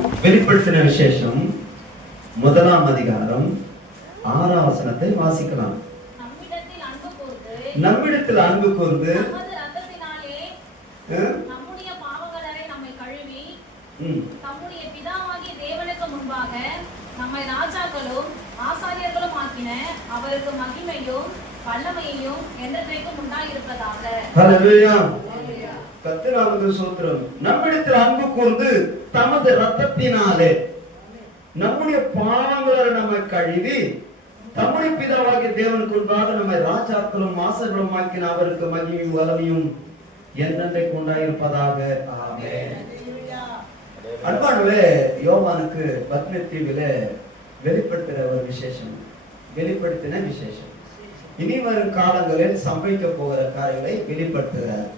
வெளிப்படுத்தின விசேஷம் 1ஆம் அதிகாரம் 6ஆம் வசனத்தை வாசிக்கலாம். நம்மிடத்தில் அன்பு கூர்ந்து நம்முடைய பாவங்களை நம்மை கழுவி நம்முடைய பிதாவாகிய தேவனுக்கு முன்பாக நம்மை ராஜாக்களும் ஆசாரியர்களும் ஆக்கின அவருக்கு மகிமையும் வல்லமையையும் என்றென்றைக்கும் உண்டாயிருப்பதாக. ஹல்லேலூயா. கர்த்தருக்கு ஸ்தோத்திரம். நம்மிடத்தில் அன்பு கூர்ந்து தமது இரத்தத்தினாலே நம்முடைய பாவங்களை நம்மை கழுவி தம்முடைய பிதாவாகிய தேவனுக்கு முன்பாக நம்மை ராஜாக்களும் ஆசாரியர்களும் ஆக்கின அவருக்கு மகிமையும் வல்லமையும் என்றென்றைக்கும் உண்டாயிருப்பதாக. ஆமென். அன்பானவர்களே, யோவானுக்கு பத்ம தீவிலே வெளிப்படுத்துற ஒரு விசேஷம், வெளிப்படுத்தின விசேஷம். இனி வரும் காலங்களில் சம்பவிக்க போகிற காரியங்களை வெளிப்படுத்துகிறார்.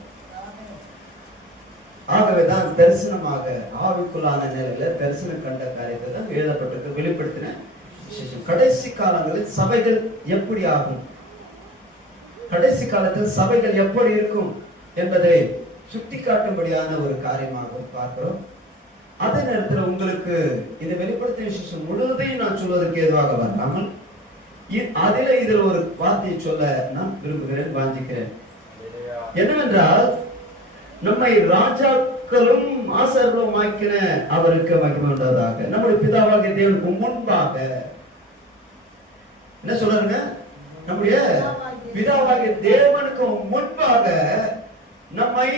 ஆகவேதான் தரிசனமாக ஆவிக்குள்ளான நிலையில தரிசனம் கண்ட காரியத்தை தான் எழுதப்பட்டிருக்கு. வெளிப்படுத்தின விசேஷம். கடைசி காலங்களில் சபைகள் எப்படி ஆகும், கடைசி காலத்தில் சபைகள் எப்படி இருக்கும் என்பதை சுட்டி காட்டும்படியான ஒரு காரியமாக பார்க்கிறோம். அதே நேரத்தில் உங்களுக்கு இந்த வெளிப்படுத்தின விசேஷம் முழுவதையும் நான் சொல்வதற்கு எதுவாக வராமல் இதில் ஒரு வார்த்தையை சொல்ல நான் விரும்புகிறேன், வாஞ்சிக்கிறேன். என்னவென்றால், நம்மை ராஜாக்களும் ஆசாரியர்களும் ஆக்கின அவருக்கு மகிமை உண்டாவதாக. நம்முடைய பிதாவாகிய தேவனுக்கு முன்பாக என்ன சொல்றாங்க? நம்முடைய பிதாவாகிய தேவனுக்கு முன்பாக நம்மை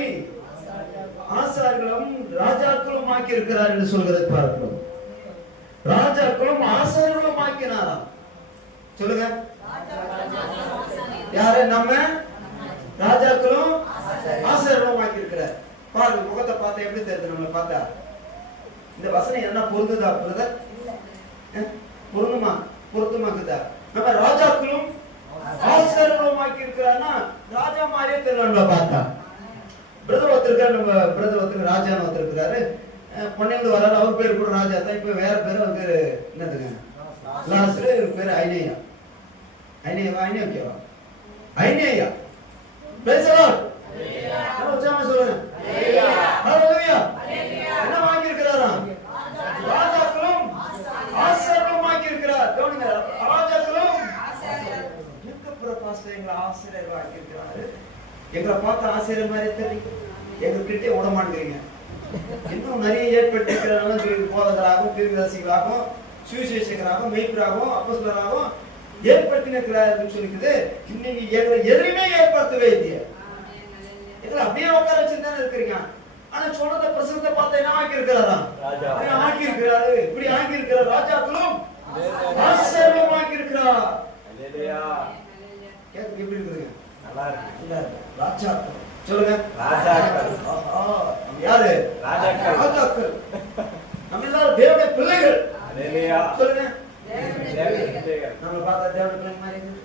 ஆசாரியர்களும் ராஜாக்களும் ஆக்கி இருக்கிறார் என்று சொல்கிறதை பார்க்கிறோம். ராஜாக்களும் ஆசாரியர்களும் ஆக்கினாராம். சொல்லுங்க, யாரு? நம்ம ராஜாக்களும் ஆசாரியர்களும் ஆக்கி இருக்கிறார். பாருங்க, முகத்தை பார்த்தா எப்படி தெரியுது? நம்மளை பார்த்தா இந்த வசனம் என்ன பொருந்துதா? பொருந்துமா? பொருத்தமாக்குதா? நம்ம ராஜாக்களும் ஆசாரியர்களும் ஆக்கி இருக்கிறார்னா ராஜா மாதிரியே தெரியல நம்மளை பார்த்தா. பிரதர் ஒருத்தருக்காரு, நம்ம பிரதர் ஒருத்தருக்கு ராஜான்னு ஒருத்தருக்கிறாரு. பொன்னையில வராரு, அவர் பேர் கூட ராஜா தான். இப்ப வேற பேரு வந்து என்னதுங்க? லாஸ்ட்ல இவர் பேரு ஐனேயா. ஐனேயாவா? ஐனேயா? ஐனேயா. Price the Lord. ஹalleluya. உச்சமா சொல்லுங்க. ஹalleluya. என்ன வாங்கி இருக்கிறாராம்? ராஜாக்களும் ஆசாரியர்களும் வாங்கி இருக்கிறார். கவனிங்க, ராஜாக்களும் ஆசாரியர்களும். எங்கப்புற பாஸ்டர் ஆசிரியர் வாங்கி இருக்கிறாரு. எங்களை பார்த்த ஆசிரியர் மாதிரி தெரியும். எங்க கிட்டே விட மாட்டேங்கிறீங்க. இன்னும் நிறைய ஏற்பட்டிருக்கிறனால போதகராகவும் தீர்க்கதரிசிகளாகவும் சுவிசேஷகராகவும் மெய்ப்பராகவும் அப்போஸ்தலராகவும் ஏற்படுத்தினார்கள் சொல்லிக்குது. இன்னைக்கு எங்களை எதுவுமே ஏற்படுத்தவே இல்லையா? எங்களை அப்படியே உட்கார வச்சுதான் இருக்கிறீங்க. ஆனா சொன்னத பிரசங்கத்தை பார்த்தா என்ன ஆக்கி இருக்கிறாரா? ஆக்கி இருக்கிறாரு. இப்படி ஆக்கி இருக்கிறார். ராஜாக்களும் ஆசாரியர்களும் ஆக்கி இருக்கிறார். ஹalleluya. கேட்க எப்படி இருக்குதுங்க? நல்லா இருக்கு. இல்ல ராஜாக்கள் சொல்லுங்க. ராஜாக்கள். யாரு? ராஜாக்கள். ராஜாக்கள். நம்ம எல்லாரும் தேவனுடைய பிள்ளைகள். ஹalleluya. சொல்லுங்க. தேவனுடைய பிள்ளைகள். நம்ம பார்த்தா தேவனுடைய பிள்ளை மாதிரி இருக்கு.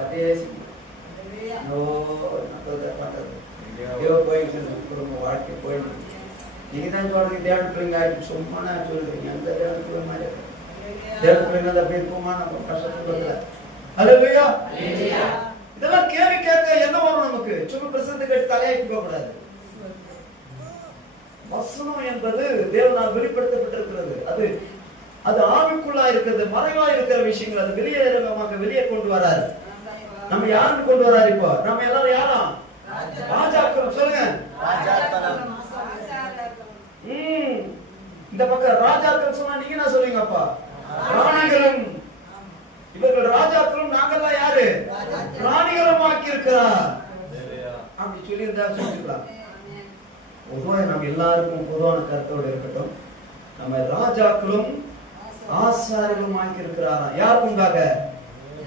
அதே ஹalleluya. நோ நத்தோட பார்த்தது. தேவ போயிட்டு குடும்ப வாழ்க்கை போயிட்டு. நீங்க தான் சொல்றீங்க தேவனுடைய பிள்ளைங்க ஆயிட்டு சும்மா நான் சொல்றீங்க. அந்த தேவனுடைய பிள்ளை மாதிரி இருக்கு. தேவனுடைய பிள்ளைங்க அப்படியே போமா நம்ம கஷ்டப்படுறதில்ல. ஹalleluya. ஹalleluya. இதெல்லாம் கேள்வி கேட்க என்ன வரும் நமக்கு? சும்மா பிரசங்கத்தை கேட்டு தலையாக்கி போக கூடாது. வசனம் என்பது தேவனால் வெளிப்படுத்தப்பட்டிருக்கிறது. அது ஆவிக்குள்ளா இருக்கிறது, மறைவா இருக்கிற விஷயங்கள். அது வெளியே கொண்டு வராரு. நம்ம யாருக்கு கொண்டு வராரு? இப்போ நம்ம எல்லாரும் யாரா? ராஜாக்கள். சொல்லுங்க, ராஜாக்கள். இந்த பக்கம் ராஜாக்கள் சொன்னா நீங்க என்ன சொல்லுவீங்க? அப்பா ராணிகளும். இவர்கள் ராஜாக்களும், நாங்கெல்லாம் யாரு? ராணிகளும் ஆக்கி இருக்கிறார். அப்படி சொல்லி இருந்தா சொல்லிக்கலாம். பொதுவாக நம்ம எல்லாருக்கும் பொதுவான கருத்தோடு இருக்கட்டும். நம்ம ராஜாக்களும் ஆசாரியர்களும் ஆக்கி இருக்கிறாரா? யாருக்கு முன்பாக?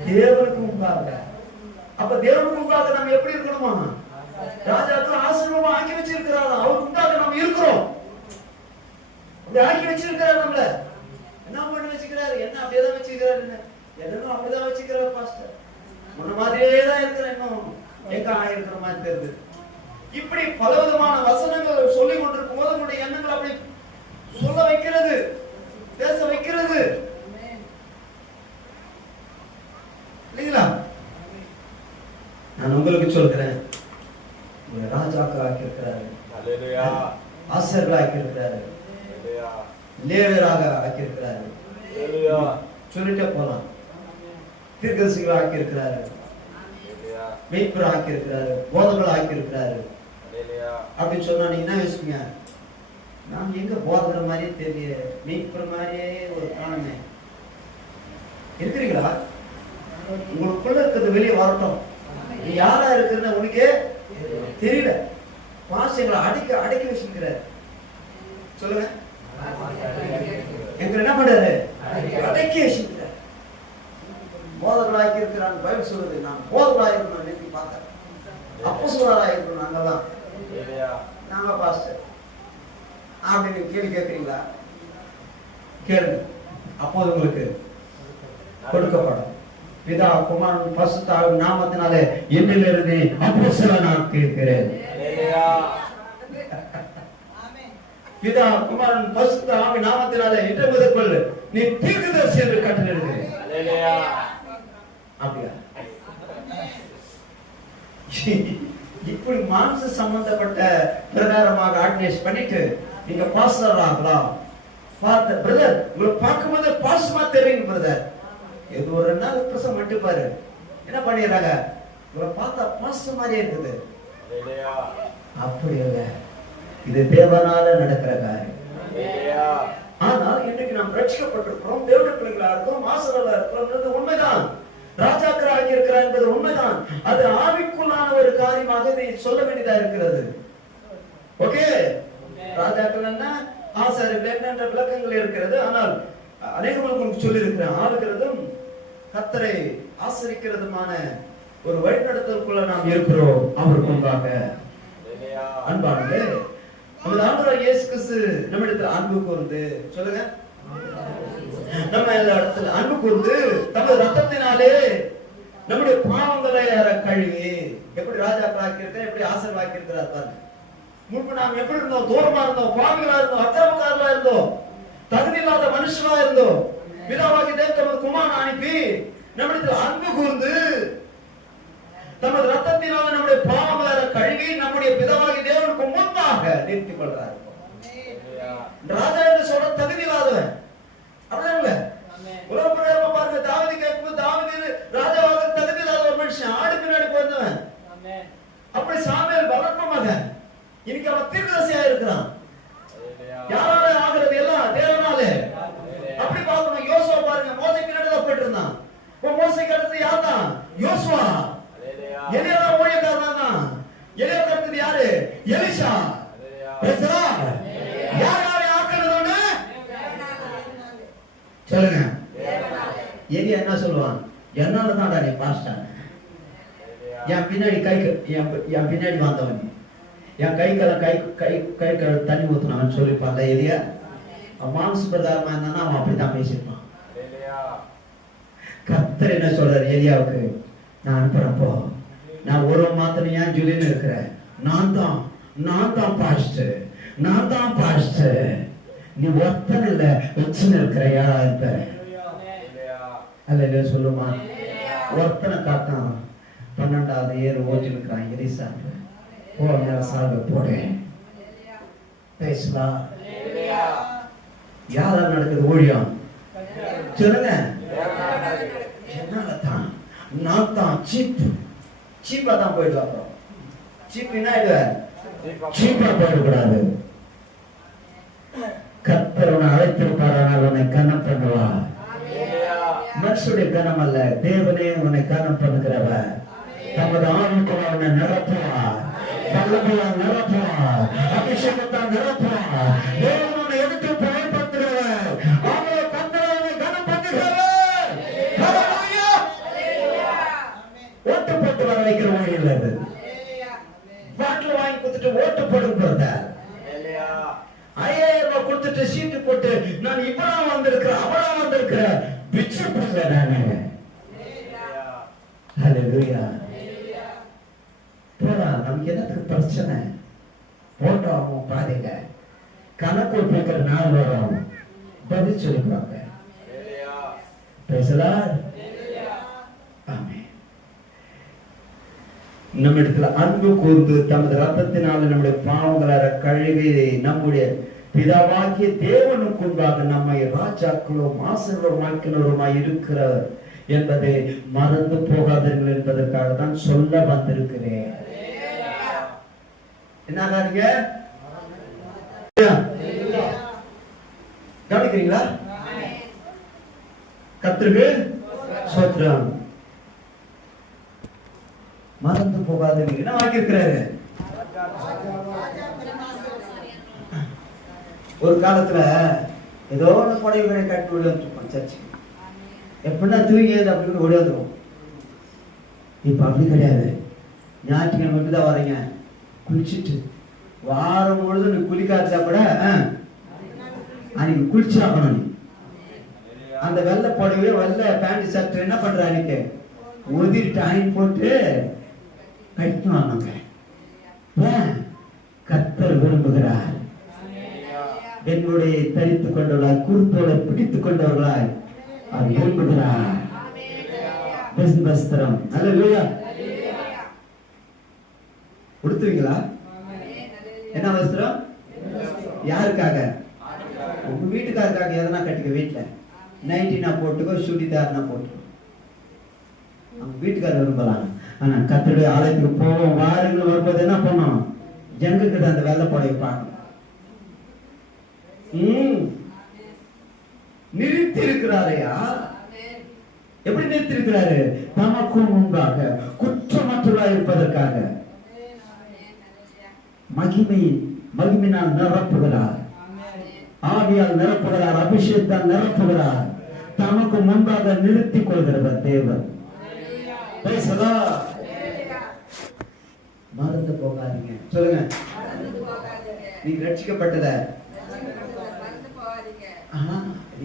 தேவனுக்கு முன்பாக. அப்ப தேவனுக்கு முன்பாக நம்ம எப்படி இருக்கணுமா? ராஜாக்களும் ஆசாரியர்களும் ஆக்கி வச்சிருக்கிறாரா? அவருக்கு முன்பாக நம்ம இருக்கிறோம். அப்படி ஆக்கி வச்சிருக்கிறார். நம்மள என்ன பண்ணி வச்சுக்கிறாரு? என்ன அப்படியேதான் வச்சுக்கிறாரு? எல்லாம் அப்படிதான் வச்சுக்கிறார் பாஸ்டர். முன்ன மாதிரியே தான் இருக்கிற, இன்னும் எங்க ஆயிருக்கிற மாதிரி தெரியுது. இப்படி பலவிதமான வசனங்கள் சொல்லிக் கொண்டிருக்கும் போது நம்முடைய எண்ணங்கள் அப்படி சொல்ல வைக்கிறது, பேச வைக்கிறது இல்லைங்களா? நான் உங்களுக்கு சொல்கிறேன், ராஜாக்கள் ஆக்கி இருக்கிறாரு, ஆசிரியர்கள் ஆக்கி இருக்கிறாரு, லேவியராக ஆக்கியிருக்கிறாரு. சொல்லிட்டே போலாம். தீர்க்கதரிசிகள் ஆக்கியிருக்கிறாரு, மீட்பர் ஆக்கியிருக்கிறாரு, போதகர்கள் ஆக்கியிருக்கிறாரு. அப்படின்னு சொன்னா நீங்க என்ன யோசிப்பீங்க? நான் எங்க போதகிற மாதிரியே தெரியல, மீட்பர் மாதிரியே ஒரு காரணமே இருக்கிறீங்களா? உங்களுக்குள்ள இருக்கிறது வெளியே வரட்டும். நீ யாரா இருக்குன்னு உனக்கே தெரியல. பாசங்களை அடக்கி வச்சிருக்கிறார். சொல்லுங்க, எங்க என்ன பண்றாரு? அடக்கி வச்சிருக்கிறார். போதகர்களாக்கி இருக்கிறான் பைபிள் சொல்லுது. நான் போதகர்களாக இருக்கணும் நினைத்து பார்த்தேன். அப்போஸ்தலராக இருக்கணும். அங்கதான் நாங்க பாஸ்டர் அப்படின்னு கேள்வி கேட்கிறீங்களா? கேளுங்க, அப்போது உங்களுக்கு கொடுக்கப்படும். பிதா குமாரன் பரிசுத்த ஆவியின் நாமத்தினாலே என்னிலிருந்து அப்போஸ்தலனாக இருக்கிறேன். பிதா குமாரன் பரிசுத்த ஆவியின் நாமத்தினாலே இன்று முதற்கொண்டு நீ தீர்க்கதரிசி என்று கட்டளையிடுகிறேன். அப்படியா? இப்படி மாம்ச சம்பந்தப்பட்ட பிரகாரமாக ஆர்கனைஸ் பண்ணிட்டு நீங்க பாஸ்டர் ஆகலாம். பார்த்த பிரதர் உங்களை பார்க்கும்போது பாஸ்டமா தெரியுங்க பிரதர். இது ஒரு 2 நாள் பிரசம் மட்டும் பாரு, என்ன பண்ணிடுறாங்க? உங்களை பார்த்தா பாஸ்டர் மாதிரியே இருக்குது. அப்படி இல்ல, இது தேவனால நடக்கிற காரியம். ஆனால் இன்னைக்கு நாம் ரட்சிக்கப்பட்டிருக்கிறோம், தேவனுடைய பிள்ளைகளா இருக்கோம், ஆசீர்வாதா இருக்கிறோம். உண்மைதான். ராஜாக்கள் ஆகியிருக்கிறார் என்பது உண்மைதான். அது ஆவிக்குள்ளான ஒரு காரியமாக இதை சொல்ல வேண்டியதா இருக்கிறது. ஓகே, ராஜாக்கள் என்ன, ஆசாரியர்கள் என்ன என்ற விளக்கங்கள் இருக்கிறது. ஆனால் அநேகமாக உங்களுக்கு சொல்லி இருக்கிறேன், ஆளுகிறதும் கர்த்தரை ஆசரிக்கிறதுமான ஒரு வழிநடத்தலுக்குள்ள நாம் இருக்கிறோம். அவருக்கு முன்பாக அன்பானது நமது ஆண்டவர் இயேசு கிறிஸ்து நம்மிடத்தில் அன்பு கூர்ந்து, சொல்லுங்க, நம்ம இடத்துல அன்பு கூர்ந்து தமது ரத்தத்தினாலே நம்முடைய பாவங்களை கழுவி, எப்படி ராஜாக்களாக்கி இருக்கிறார், எப்படி ஆசீர்வாதமாக்கி இருக்கிறார் பாருங்க. முன்பு நாம் எப்படி இருந்தோம்? தூரமா இருந்தோம், பாவிகளா இருந்தோம், அக்கிரமக்காரர்களா இருந்தோம், தகுதி இல்லாத மனுஷனா இருந்தோம். பிதாவாகிய தேவன் தமது குமாரனை அனுப்பி நம்மிடத்தில் அன்பு கூர்ந்து தமது ரத்தத்தினால நம்முடைய பாவங்களை கழுவி நம்முடைய பிதாவாகிய தேவனுக்கு முன்பாக நிறுத்திக் கொள்றார். ராஜா என்று சொல்ற தகுதி இல்லாதவன் அப்படிதான். உலக பிரகாரமா பாருங்க, தாவீது கேட்கும்போது தாவீது ராஜாவாக தகுதி இல்லாத ஒரு மனுஷன், ஆடு பின்னாடி போயிருந்தவன். அப்படி சாமுவேல் வளர்ப்பு மகன், இன்னைக்கு அவன் தீர்க்கதரிசியா இருக்கிறான். யாரால ஆகிறது? எல்லாம் தேவனாலே. அப்படி பார்க்கணும். யோசுவா பாருங்க, மோசே பின்னாடி தான் போயிட்டு இருந்தான். மோசேக்கு அடுத்தது யார் தான்? யோசுவா. எலியா ஊழியக்காரன் தான். எலியா அடுத்தது யாரு? எலிஷா. யார் யாரை ஆக்குறதுன்னு சொல்லுங்க. எலியா என்ன சொல்லுவான்? என்னால தான்டா நீ பாஸ்டர், என் பின்னாடி என் பின்னாடி வந்தவன், என் கை தண்ணி ஊத்துனவன் சொல்லிப்பான்ல எலியா. மாம்ச பிரகாரமா இருந்தானா அவன் அப்படித்தான் பேசிருப்பான். கர்த்தர் என்ன சொல்றாரு எலியாவுக்கு? நான் அனுப்புறப்போ நான் ஒரு மாத்திரம் ஏன் சொல்லின்னு இருக்கிறேன், நான் தான் பாஸ்டர், நான் தான் பாஸ்டர். நீ ஒருத்தன் இல்ல, வச்சுன்னு இருக்கிற யாரா இருப்ப அல்ல சொல்லுமா? ஒருத்தனை காட்டான் 12வது ஏறு ஓட்டி இருக்கிறான் எலிசா. சாக போறேன். யாரா நடக்குது ஊழியம்? சொல்லுங்க. என்னாலதான் நான் தான் சீப்பா தான் போயிட்டு வரோம். சீப் என்ன சீப்பா போயிடக்கூடாது. கர்த்தர் உன்னை அழைத்திருப்பாரானால் உன்னை கனம் பண்ணுவா. மனுஷனுடைய கனம் அல்ல, தேவனே உன்னை கனம் பண்ணுகிறவர். தமது ஆவிக்குள்ள உன்னை நிரப்புவார், வல்லமையால் நிரப்புவார், அபிஷேகத்தால் நிரப்புவார். தேவன் உன்னை எடுத்து பயன்படுத்துகிறவர். அவரை கர்த்தர் உன்னை கனம் பண்ணுகிறவர். ஹல்லேலூயா. ஓட்டு போட்டு வர வைக்கிற வழி இல்லை. அது பாட்டில் வாங்கி கொடுத்துட்டு ஓட்டு போட்டு போறார். 5000 ரூபாய் கொடுத்துட்டு சீட்டு போட்டு நான் இவ்வளவு வந்திருக்கிறேன் அவ்வளவு வந்திருக்கிறேன் பிச்சை பண்ணல நானு. ஹல்லேலூயா. போடா, நமக்கு என்னத்துக்கு பிரச்சனை? போட்டோம் பாருங்க, கணக்கு கேட்கிற நாள் வரும், பதில் சொல்லிப்பாங்க. பேசலாம். நம்மிடத்துல அன்பு கூர்ந்து தமது ரத்தத்தினால நம்முடைய பாவங்களை கழுவி நம்முடைய பிதாவாகிய தேவனுக்கு முன்பாக நம்மை ராஜாக்களும் ஆசீர்வாதமாக்கினவருமாய் இருக்கிறார் என்பதை மறந்து போகாதீர்கள் என்பதற்காக தான் சொல்ல வந்திருக்கிறேன். என்ன கவனிக்கிறீங்களா? கர்த்தருக்கு ஸ்தோத்திரம். மறந்து போகாதீங்க. என்ன வாங்கியிருக்கிறாரு? ஒரு காலத்துல ஏதோ ஒன்று புடவைகளை கட்டி ஓடியாந்துருப்போம் சர்ச்சுக்கு. எப்படின்னா தூங்கி அப்படின்னு ஓடியாந்துருவோம். இப்ப அப்படி கிடையாது. ஞாயிற்றுக்கிழமை மட்டும் தான் வரீங்க, குளிச்சுட்டு வாரம் முழுதும் நீ குளிக்காதா கூட அன்னைக்கு குளிச்சாகணும். நீ அந்த வெள்ளை புடவையோ வெள்ளை பேண்ட் ஷர்ட் என்ன பண்ற அன்னைக்கு உதிரிட்டு அயன் போட்டு கட்டணும். கர்த்தர் விரும்புகிறார் என்னுடைய தரித்துக் கொண்டவர்களாய் குருத்தோட பிடித்துக் கொண்டவர்களாய் அவர் விரும்புகிறார். வஸ்திரம் அல்லேலூயா கொடுத்துவீங்களா? என்ன வஸ்திரம்? யாருக்காக? உங்க வீட்டுக்காருக்காக எதனா கட்டிக்க. வீட்டுல நைட்டினா போட்டுக்கோ, சுடிதார்னா போட்டுக்கோ. அவங்க வீட்டுக்காரர் விரும்பலாம். ஆனா கர்த்தருடைய ஆலயத்துக்கு போவோம் வாரங்கள் வரும்போது என்ன பண்ணோம்? ஜனங்கிட்ட அந்த வெள்ளை புடவை பார்க்கணும். நிறுத்தி இருக்கிறாரையா? எப்படி நிறுத்தி இருக்கிறாரு? தமக்கும் முன்பாக குற்றமற்றவராய் இருப்பதற்காக மகிமையினால் நிரப்புகிறார், ஆவியால் நிரப்புகிறார், அபிஷேகத்தால் நிரப்புகிறார். தமக்கு முன்பாக நிறுத்திக் கொள்கிறவர் தேவன். மறந்து போகாதீங்க. சொல்லுங்க, நீங்க ரட்சிக்கப்பட்டத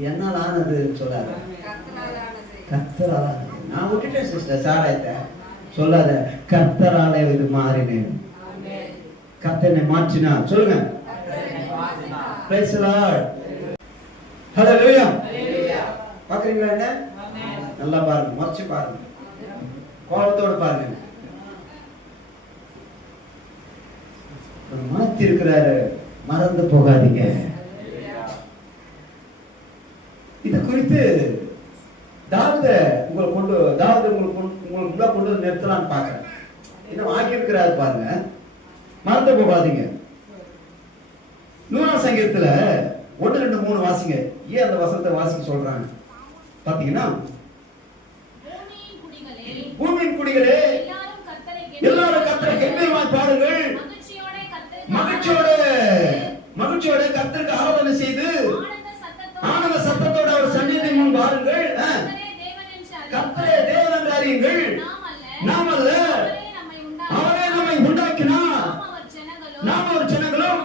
என்னால் ஆனது சொல்லாத, கர்த்தரால். நான் விட்டுட்டேன் சிஸ்டர் சாராயத்தை சொல்லாத. கர்த்தராலே இது மாறினேன். கர்த்தனை மாற்றினா. சொல்லுங்க, பிரைஸ் தி லார்ட், ஹalleluya. பாக்குறீங்களா? என்ன நல்லா பாருங்க, மறைச்சு பாருங்க, கோபத்தோட பாருங்க. மாத்தி இருக்கிறாரு, மறந்து போகாதீங்க. இதை குறித்து தாவீது உங்களுக்கு கொண்டு வந்து நிறுத்தலான்னு பாக்குறேன். இன்னும் ஆகியிருக்கிறாரு பாருங்க. மறந்து போகாதீங்க. 100ஆம் சங்கீதத்துல 1, 2, 3 வாசிங்க. ஏன் அந்த வசனத்தை வாசிக்க சொல்றாங்க பாத்தீங்கன்னா, பூமியின் குடிகளே எல்லாரும் கர்த்தரை கெம்பீரமாய் பாடுங்கள், மகிழ்ச்சியோட கர்த்தருக்கு ஆராதனை செய்து ஆனந்த சத்தத்தோட அவர் சந்நிதி முன் வாருங்கள். கர்த்தரே தேவன் என்று அறியுங்கள். நாம் அல்ல, அவரே நம்மை உண்டாக்கினார். நாம் ஒரு ஜனங்களும்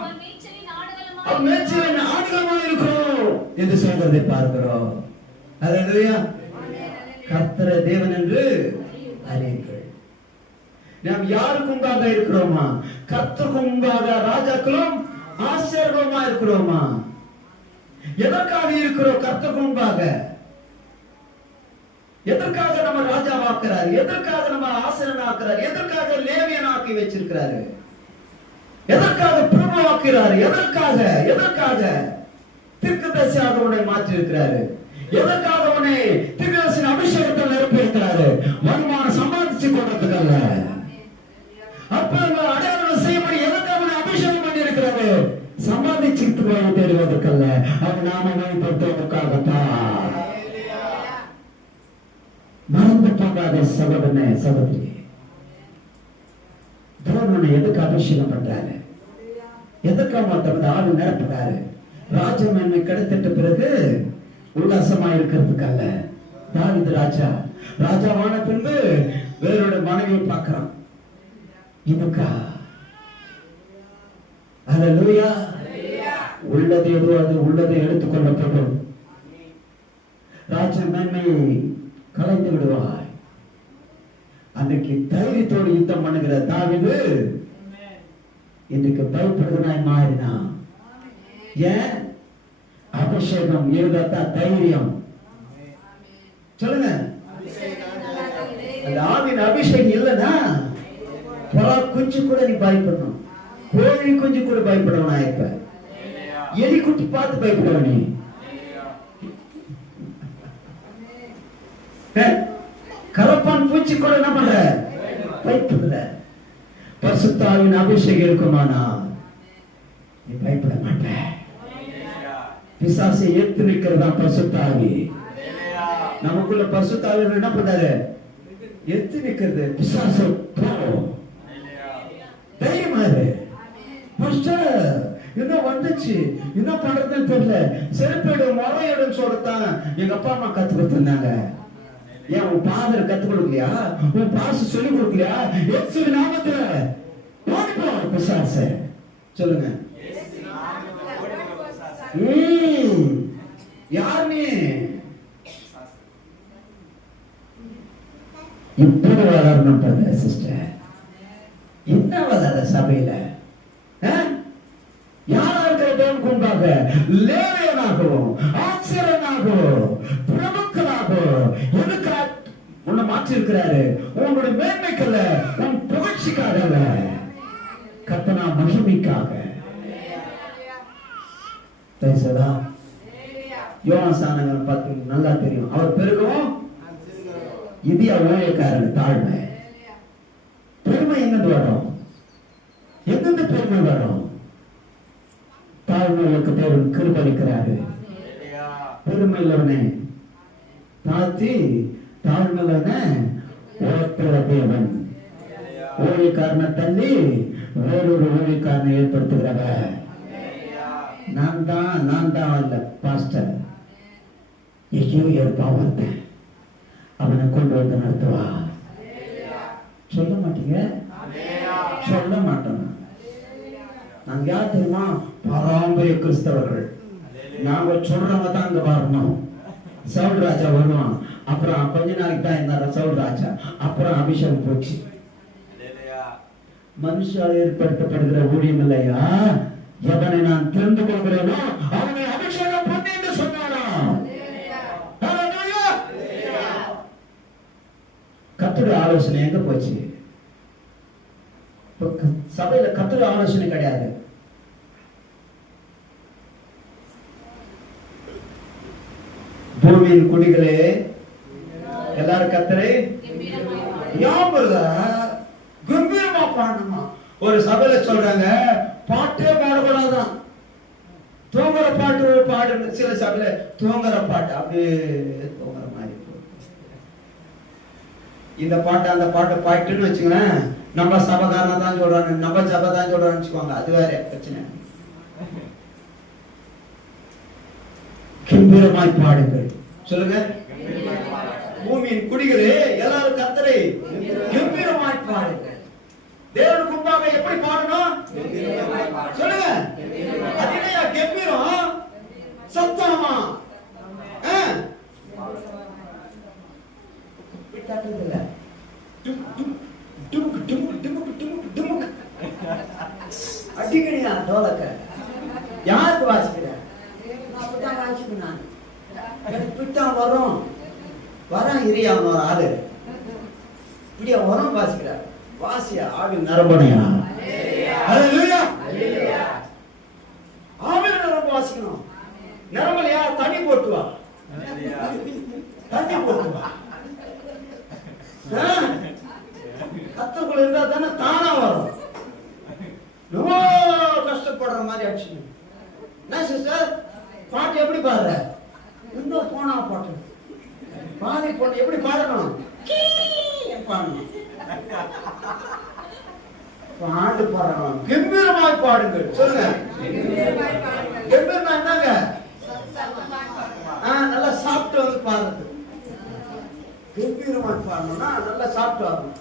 அவர் மேய்ச்சலின் ஆடுகளுமாய் இருக்கிறோம் என்று சொல்வதை பார்க்கிறோம். ஹல்லேலூயா. கர்த்தரே தேவன் என்று அறியுங்கள். நாம் யாருக்கு முன்பாக இருக்கிறோமா? கர்த்தருக்கு முன்பாக ராஜாக்களும் ஆசீர்வாதமா இருக்கிறோமா? எதற்காக இருக்கிறோம்? கர்த்தருக்கு முன்பாக எதற்காக நம்ம ராஜாவாக்குறாரு? எதற்காக நம்ம ஆசீர்வாதமாக்குறாரு? எதற்காக லேவியனாக்கி வச்சிருக்கிறாரு? எதற்காக பிரபுவாக்குறாரு? எதற்காக தீர்க்கதரிசியாக உன்னை மாற்றி இருக்கிறாரு? எதற்காக உன்னை தீர்க்கதரிசியின் அபிஷேகத்தில் நிரப்பி இருக்கிறாரு? வருமானம் சம்பாதிச்சு கொண்டதுக்கல்ல, அற்புதங்கள் அடையாளம் செய்யப்படி எதற்காக உன்னை அபிஷேகம் பண்ணி இருக்கிறாரு? சம்பாதிச்சு தேடுவதற்கல்ல, அவர் நாம மேம்படுத்துவதற்காகத்தான். மறந்து போகாத சகோதரனே, சகோதரி, தேவனை எதுக்கு அபிஷேகம் பண்றாரு? எதுக்காக மற்றவங்க ஆடு நிரப்புறாரு? ராஜமேன்மை கிடைத்திட்ட பிறகு உல்லாசமா இருக்கிறதுக்கல்ல. தாவீது ராஜாவான பின்பு வேறோட மனைவியை பார்க்கிறான். இதுக்கா? ஹல்லேலூயா. உள்ளது எதோ அது உள்ளதை எடுத்துக் கொள்ளப்படும். ராஜ மேன்மையை கலைந்து விடுவாய். அன்றைக்கு தைரியத்தோடு யுத்தம் பண்ணுகிற தாவீது இன்றைக்கு பயப்படுவனாய் மாறினான். ஏன்? அபிஷேகம் இருந்தா தைரியம். சொல்லுங்க, அந்த ஆவின் அபிஷேகம் இல்லைன்னா புறா குஞ்சு கூட நீ பயப்படணும், கோழி குஞ்சு கூட பயப்படணும். இப்ப எலிக்குட்டி பார்த்து பயப்படுவ நீ? கரப்பான் பூச்சி கூட என்ன பண்ற? பயப்படுற. பரிசுத்த ஆவியின் அபிஷேகம் இருக்குமானா நீ பயப்பட மாட்ட. பிசாசை ஏத்து நிக்கிறதா பரிசுத்த ஆவி. நமக்குள்ள பரிசுத்த ஆவி என்ன பண்றாரு? ஏத்து நிக்கிறது. பிசாசு தைரியமாரு. என்ன வந்துச்சு, என்ன பண்றதுன்னு தெரியல, செருப்பேடு முறையேடுன்னு சொல்லத்தான் எங்க அப்பா அம்மா கத்து கொடுத்திருந்தாங்க. ஏன் உன் பாதர் கத்து கொடுக்கலையா? உன் பாச சொல்லி கொடுக்கலையா? இயேசு நாமத்துல ஓடிப்போ பிசாச. சொல்லுங்க. யார் நீ? இப்படி வளரணும் சிஸ்டர். என்ன வளர சபையில? யாராக முன்பாக லேவியனாகவும் ஆசிரியனாகவும் பிரமுகனாகவும் உன்னை மாற்றி இருக்கிறாரு. உன்னுடைய மேன்மைக்கல்ல, உன் புகழ்ச்சிக்காக, கர்த்தனா மகிமைக்காக. யோவான் ஸ்நானகன் பார்த்து நல்லா தெரியும். அவர் பெருகவும் இது ஊழியக்காரன் தாழ்மை. பெருமை எங்கிருந்து வரும்? எங்கிருந்து பெருமை வரும்? தாழ்மைகளுக்கு தேவன் கிருபளிக்கிறாரு. பெருமை இல்லவனே தாழ்த்தி, தாழ்மையிலவனே உயர்த்துகிற தேவன். ஊழியக்காரனை தள்ளி வேறொரு ஊழியக்காரனை ஏற்படுத்துகிறவர். நான் தான் அல்ல பாஸ்டர். எங்கேயோ ஏற்பான் வந்தேன், அவனை கொண்டு வந்து நடத்துவா. சொல்ல மாட்டீங்க? சொல்ல மாட்டோம். நாங்க யார் தெரியுமா? பாரம்பரிய கிறிஸ்தவர்கள். நாங்க சொல்றவங்க தான் அங்க வரணும். சவுல் ராஜா வருவான். அப்புறம் கொஞ்ச நாளைக்கு தான் இருந்தார சவுல் ராஜா. அப்புறம் அபிஷேகம் போச்சு. மனுஷால் ஏற்படுத்தப்படுகிற ஊழியம் இல்லையா? எவனை நான் தெரிந்து கொள்கிறேனோ அவனை அபிஷேகம் பண்ணி என்று சொன்னானா? கர்த்தருடைய ஆலோசனை எங்க போச்சு? சபையில கர்த்தருடைய ஆலோசனை கிடையாது. பூமியின் குடிகளே எல்லாரும் கர்த்தரை கம்பீரமா பாடணுமா? ஒரு சபையில சொல்றாங்க பாட்டே பாடக்கூடாதான், தூங்குற பாட்டு பாடு. சில சபையில தூங்குற பாட்டு அப்படியே தூங்குற மாதிரி. இந்த பாட்டு அந்த பாட்டு பாட்டுன்னு வச்சுங்களேன், நம்ம சபைக்காரன தான் சொல்றாங்க, நம்ம சபை தான் சொல்றான்னு வச்சுக்கோங்க, அது வேற பிரச்சனை. கம்பீரமாய் பாடுங்கள். சொல்லுங்க. பூமியின் குடிகளே எல்லாரும் கர்த்தரை கம்பீரமாய் பாடுங்கள். தேவனுக்கு முன்பாக எப்படி பாடணும்? சொல்லுங்க. அது இல்லையா கம்பீரம்? சத்தமா அடிக்கணியா டோலக்க யாருக்கு வாசிக்கிற? அப்படிதான் வாசிக்கணும். நான் எனக்கு பிட்டம் வரும் வரம் இரியா ஒரு ஆளு இப்படியா வரம் வாசிக்கிறார். வாசியா ஆவின் நரம்பணையா? ஆவின் நரம்பு வாசிக்கணும். நரம்பலையா? தண்ணி போட்டுவா, தண்ணி போட்டுவா. கத்தக்குள்ள இருந்தா தானே தானா வரும். ரொம்ப கஷ்டப்படுற மாதிரி ஆச்சு. என்ன சிஸ்டர் பாட்டு எப்படி பாடுற? இன்னும் போனா பாட்டு பாதி பொண்ணு எப்படி பாடணும்? பாடணும். பாட்டு பாடணும். கம்பீரமாய் பாடுங்கள். சொல்லுங்க. கம்பீரமா என்னங்க? நல்லா சாப்பிட்டு வந்து பாடுறது. கம்பீரமாய் பாடணும்னா நல்லா சாப்பிட்டு வரணும்.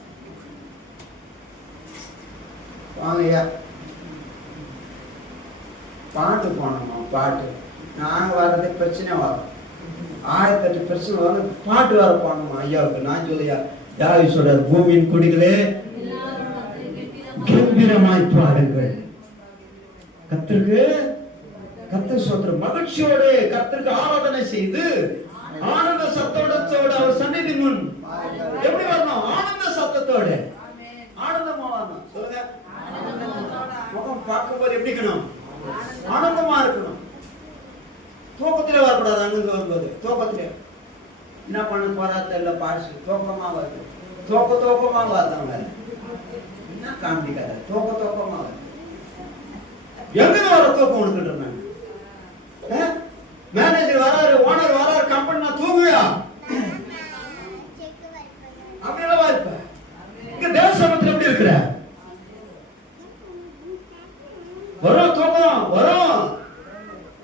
வாங்கய்யா பாட்டு போனோம். பாட்டு நாங்க வர்றது பிரச்சனை வரும். 1008 பிரச்சனை வரும். பாட்டு வர போனோம் ஐயாவுக்கு. நான் சொல்லியா யாரு சொல்ற? பூமியின் குடிகளே கம்பீரமாய் பாடுங்கள். கர்த்தருக்கு கர்த்தர் சொல்ற மகிழ்ச்சியோடு கர்த்தருக்கு ஆராதனை செய்து ஆனந்த சத்தத்தோடு அவர் சந்நிதி முன் எப்படி வரணும்? ஆனந்த சத்தத்தோடு ஆனந்தமா வரணும். சொல்லுங்க. முகம் பார்க்கும்போது எப்படி இருக்கணும்? ஆனந்தமா இருக்கணும். கூடாது அங்கிருந்து வரும்போது தூக்கத்துல என்ன பண்ண போறா தெரியல பாடிச்சு தூக்கமா வருது தூக்கமா வருதாங்க என்ன காமிக்காத தூக்கமா வருது எங்க வர தூக்கம் உனக்கிட்டு நான் மேனேஜர் வராரு ஓனர் வராரு கம்பெனி நான் தூங்குவியா அப்படியெல்லாம் இருப்ப இங்க தேவசமத்துல எப்படி இருக்கிற வரும் தூக்கம் வரும்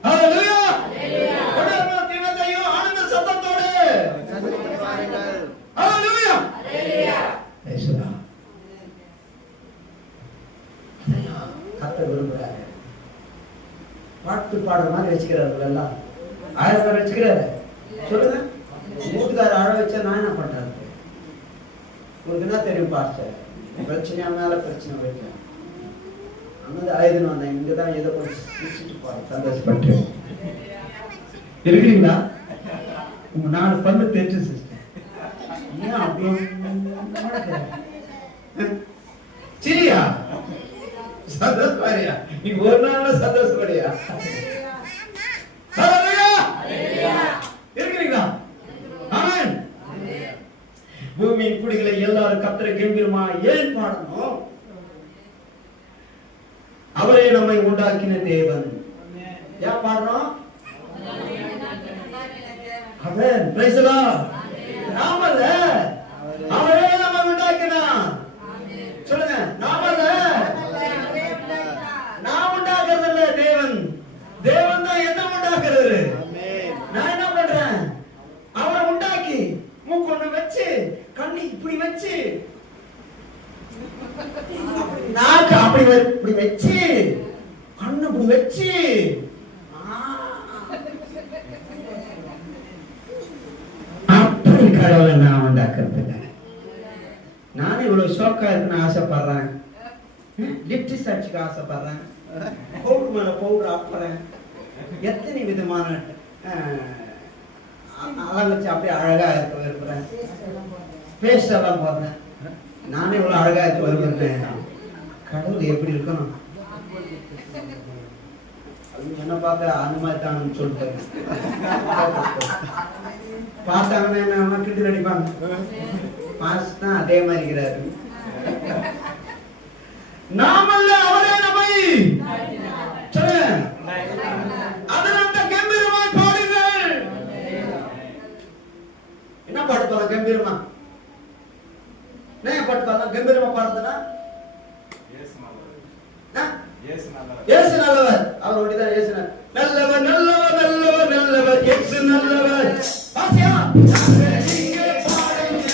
ஹalleluya ஹalleluya தினத்தையும் ஆனந்த சத்தத்தோடு ஹalleluya ஹalleluya ஏசுடா கர்த்தர் விரும்புறாரு பாட்டு பாடுற மாதிரி வச்சுக்கிறார்கள் எல்லாம் 1000 பேர் வச்சுக்கிறாரு சொல்லுங்க மூட்டுக்கார அழ வச்சா நான் என்ன பண்றது உங்களுக்கு என்ன தெரியும் பாஸ்டர் பிரச்சனையா மேல பிரச்சனை வைக்கிறேன் அங்கே ஆயுதம் வந்தேன் இங்கதான் ஏதோ கொஞ்சம் சிரிச்சுட்டு போறேன் சந்தோஷப்பட்டு இருக்கிறீங்களா உங்க 4 பல்லு தேய்ச்சு சிஸ்டர் ஏன் அப்படியே சரியா சந்தோஷப்படியா நீங்க ஒரு நாள் சந்தோஷப்படியா இருக்கிறீங்களா ஆமென் பூமியின் குடிகளை எல்லாரும் கர்த்தரை கம்பீரமா ஏன் பாடணும் அவரே நம்மை உண்டாக்கின தேவன் ஏன் பாடுறோம் ஆமென் பிரைஸ் தி லார்ட் நாமல்ல அவரே நம்மை உண்டாக்கினார் சொல்லுங்க நாமல்ல நான் உண்டாக்குறதில்ல தேவன் தான் என்ன உண்டாக்குறாரு நான் என்ன பண்றேன் அவரை உண்டாக்கி மூக்கொண்டு வச்சு கண்ணி இப்படி வச்சு நாக்கு அப்படி வச்சு கண்ணு இப்படி வச்சு அப்படி கடவுளை நான் உண்டாக்குறது நானே இவ்வளவு ஷோக்கா இருக்குன்னு ஆசைப்படுறேன் லிப்டிஸ் அடிச்சுக்க ஆசைப்படுறேன் பவுடர் மேல பவுடர் ஆப்புறேன் எத்தனை விதமான அழகு வச்சு அப்படியே அழகா இருக்க விரும்புறேன் பேஸ்ட் எல்லாம் போடுறேன் நானே இவ்வளவு அழகா இருக்க விரும்புறேன் கடவுள் எப்படி இருக்கணும் என்ன பார்த்த அந்த மாதிரி தான் சொல்லிட்டு பார்த்தாங்கன்னா என்ன கிட்டு அடிப்பாங்க மாஸ் தான் அதே மாதிரி இருக்கிறாரு நாமல்ல அவரே நம்மை சொல்லுங்க அதனால கம்பீரமாய் பாடுங்கள் என்ன பாட்டு பாடலாம் கம்பீரமா என்ன பாட்டு பாடலாம் கம்பீரமா பாடுறதுனா இயேசு நல்லவர் அவர் ஓடிதான் இயேசு நல்லவர் நல்லவர் நல்லவர் நல்லவர் இயேசு நல்லவர் பாசியா நீங்க பாடுங்க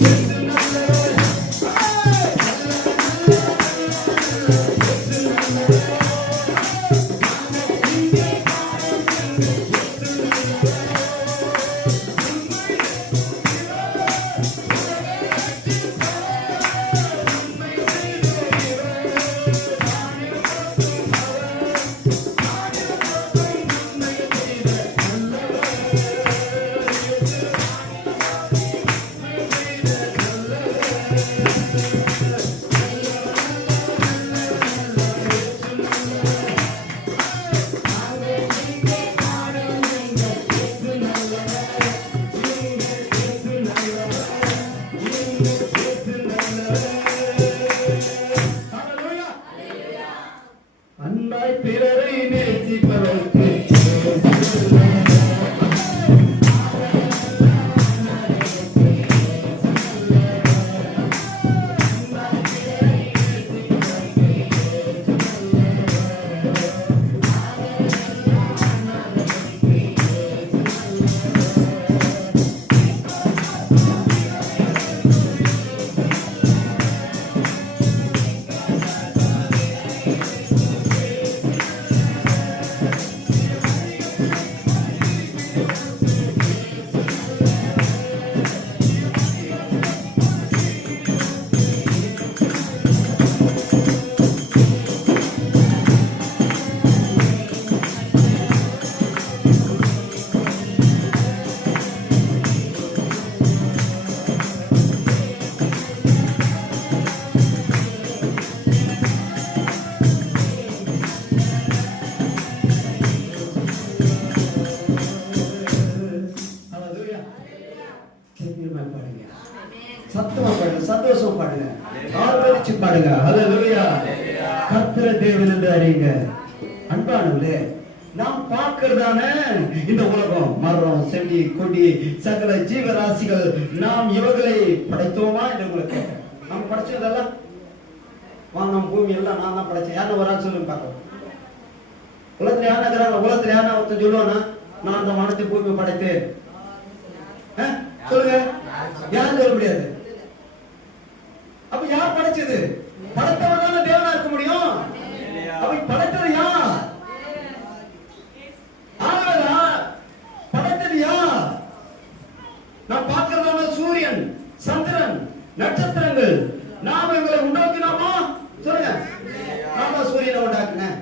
இயேசு நல்லவர் சொல்லுங்க, ஆர்ப்பரிச்சு பாடுங்க. ஹல்லேலூயா. கர்த்தர் தேவன் என்று அறியுங்க. அன்பானவர்களே, நாம் பார்க்கிறதான இந்த உலகம், மரம், செடி, கொடி, சகல ஜீவராசிகள், நாம் இவர்களை படைத்தோமா என்று உங்களை கேட்கிறேன். நாம் படைச்சதெல்லாம் வானம் பூமி எல்லாம் நான் தான் படைச்சேன். யாரும் ஒரு ஆள் சொல்லுங்க பார்க்கலாம். உலகத்துல யாரா இருக்கிறாங்க? உலகத்துல யாரா ஒருத்தன் சொல்லுவானா நான் அந்த வானத்தை பூமி படைத்தேன்? சொல்லுங்க, யாரும் சொல்ல முடியாது. அப்ப யார் படைச்சது? படைத்தவர் தானே தேவனா இருக்க முடியும். அப்ப படைத்தது யார்? படைத்தது யார்? நாம் பார்க்கிறதான சூரியன், சந்திரன், நட்சத்திரங்கள், நாம் இவங்களை உண்டாக்கினோமா? சொல்லுங்க, நாம சூரியனை உண்டாக்குனேன்,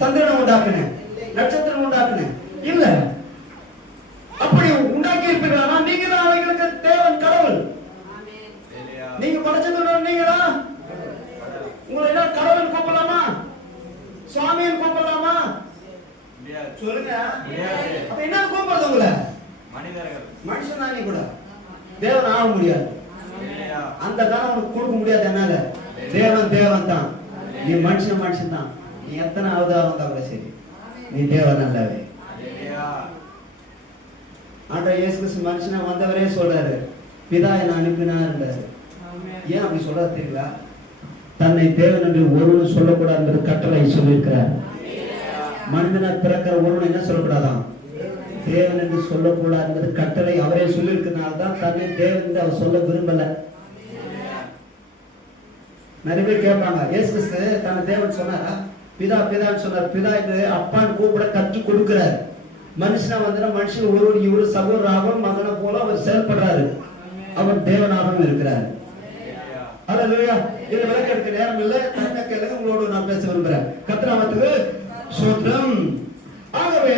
சந்திரனை உண்டாக்குனேன், நட்சத்திரம் உண்டாக்குனேன் இல்ல. அப்படி உண்டாக்கி இருப்பீங்களா? நீங்க தான் அவைகளுக்கு தேவன், கடவுள். நீங்க படைச்சது நீங்களா? உங்களை என்ன கடவுள் கூப்பிடலாமா? சுவாமின்னு கூப்பிடலாமா? சொல்லுங்க. அப்ப என்ன கூப்பிடுறது உங்களை? மனுஷன் தானே கூட தேவன் ஆக முடியாது. அந்த காலம் உனக்கு கொடுக்க முடியாது. என்னால தேவன் தேவன் தான், நீ மனுஷன் மனுஷன் தான். நீ எத்தனை அவதாரம் தான் சரி, நீ தேவன் அல்லவே. ஆண்டவர் இயேசு கிறிஸ்து மனுஷனா வந்தவரே சொல்றாரு, பிதா என்னை அனுப்பினார். ஏன் அப்படி சொல்றாரு தெரியுங்களா? தன்னை தேவன் என்று ஒருவன் சொல்லக்கூடாது என்று கட்டளை சொல்லியிருக்கிறார். மனிதனா பிறக்கிற ஒருவன் என்ன சொல்லக்கூடாதான்? தேவன் என்று சொல்லக்கூடாது என்பது கட்டளை அவரே சொல்லியிருக்கிறதுனால்தான் தன்னை தேவன் என்று அவர் சொல்ல விரும்பல. நிறைய பேர் கேட்பாங்க, இயேசு கிறிஸ்து தன்னை தேவன் சொன்னாரா? பிதா பிதான்னு சொன்னார். பிதா என்று அப்பான்னு கூப்பிட கற்றுக் கொடுக்கிறார். மனுஷனா வந்து மனுஷன் ஒருவர் இவரு சகோதராகவும் மகனை போல அவர் செயல்படுறாரு. அவர் தேவனாகவும் இருக்கிறார். அல்லேலூயா. இது விளக்க எடுக்க நேரம் இல்லை, தன்னை கேளுங்க, உங்களோடு நான் பேச விரும்புறேன். கர்த்தர் நாமத்துக்கு ஸ்தோத்திரம். ஆகவே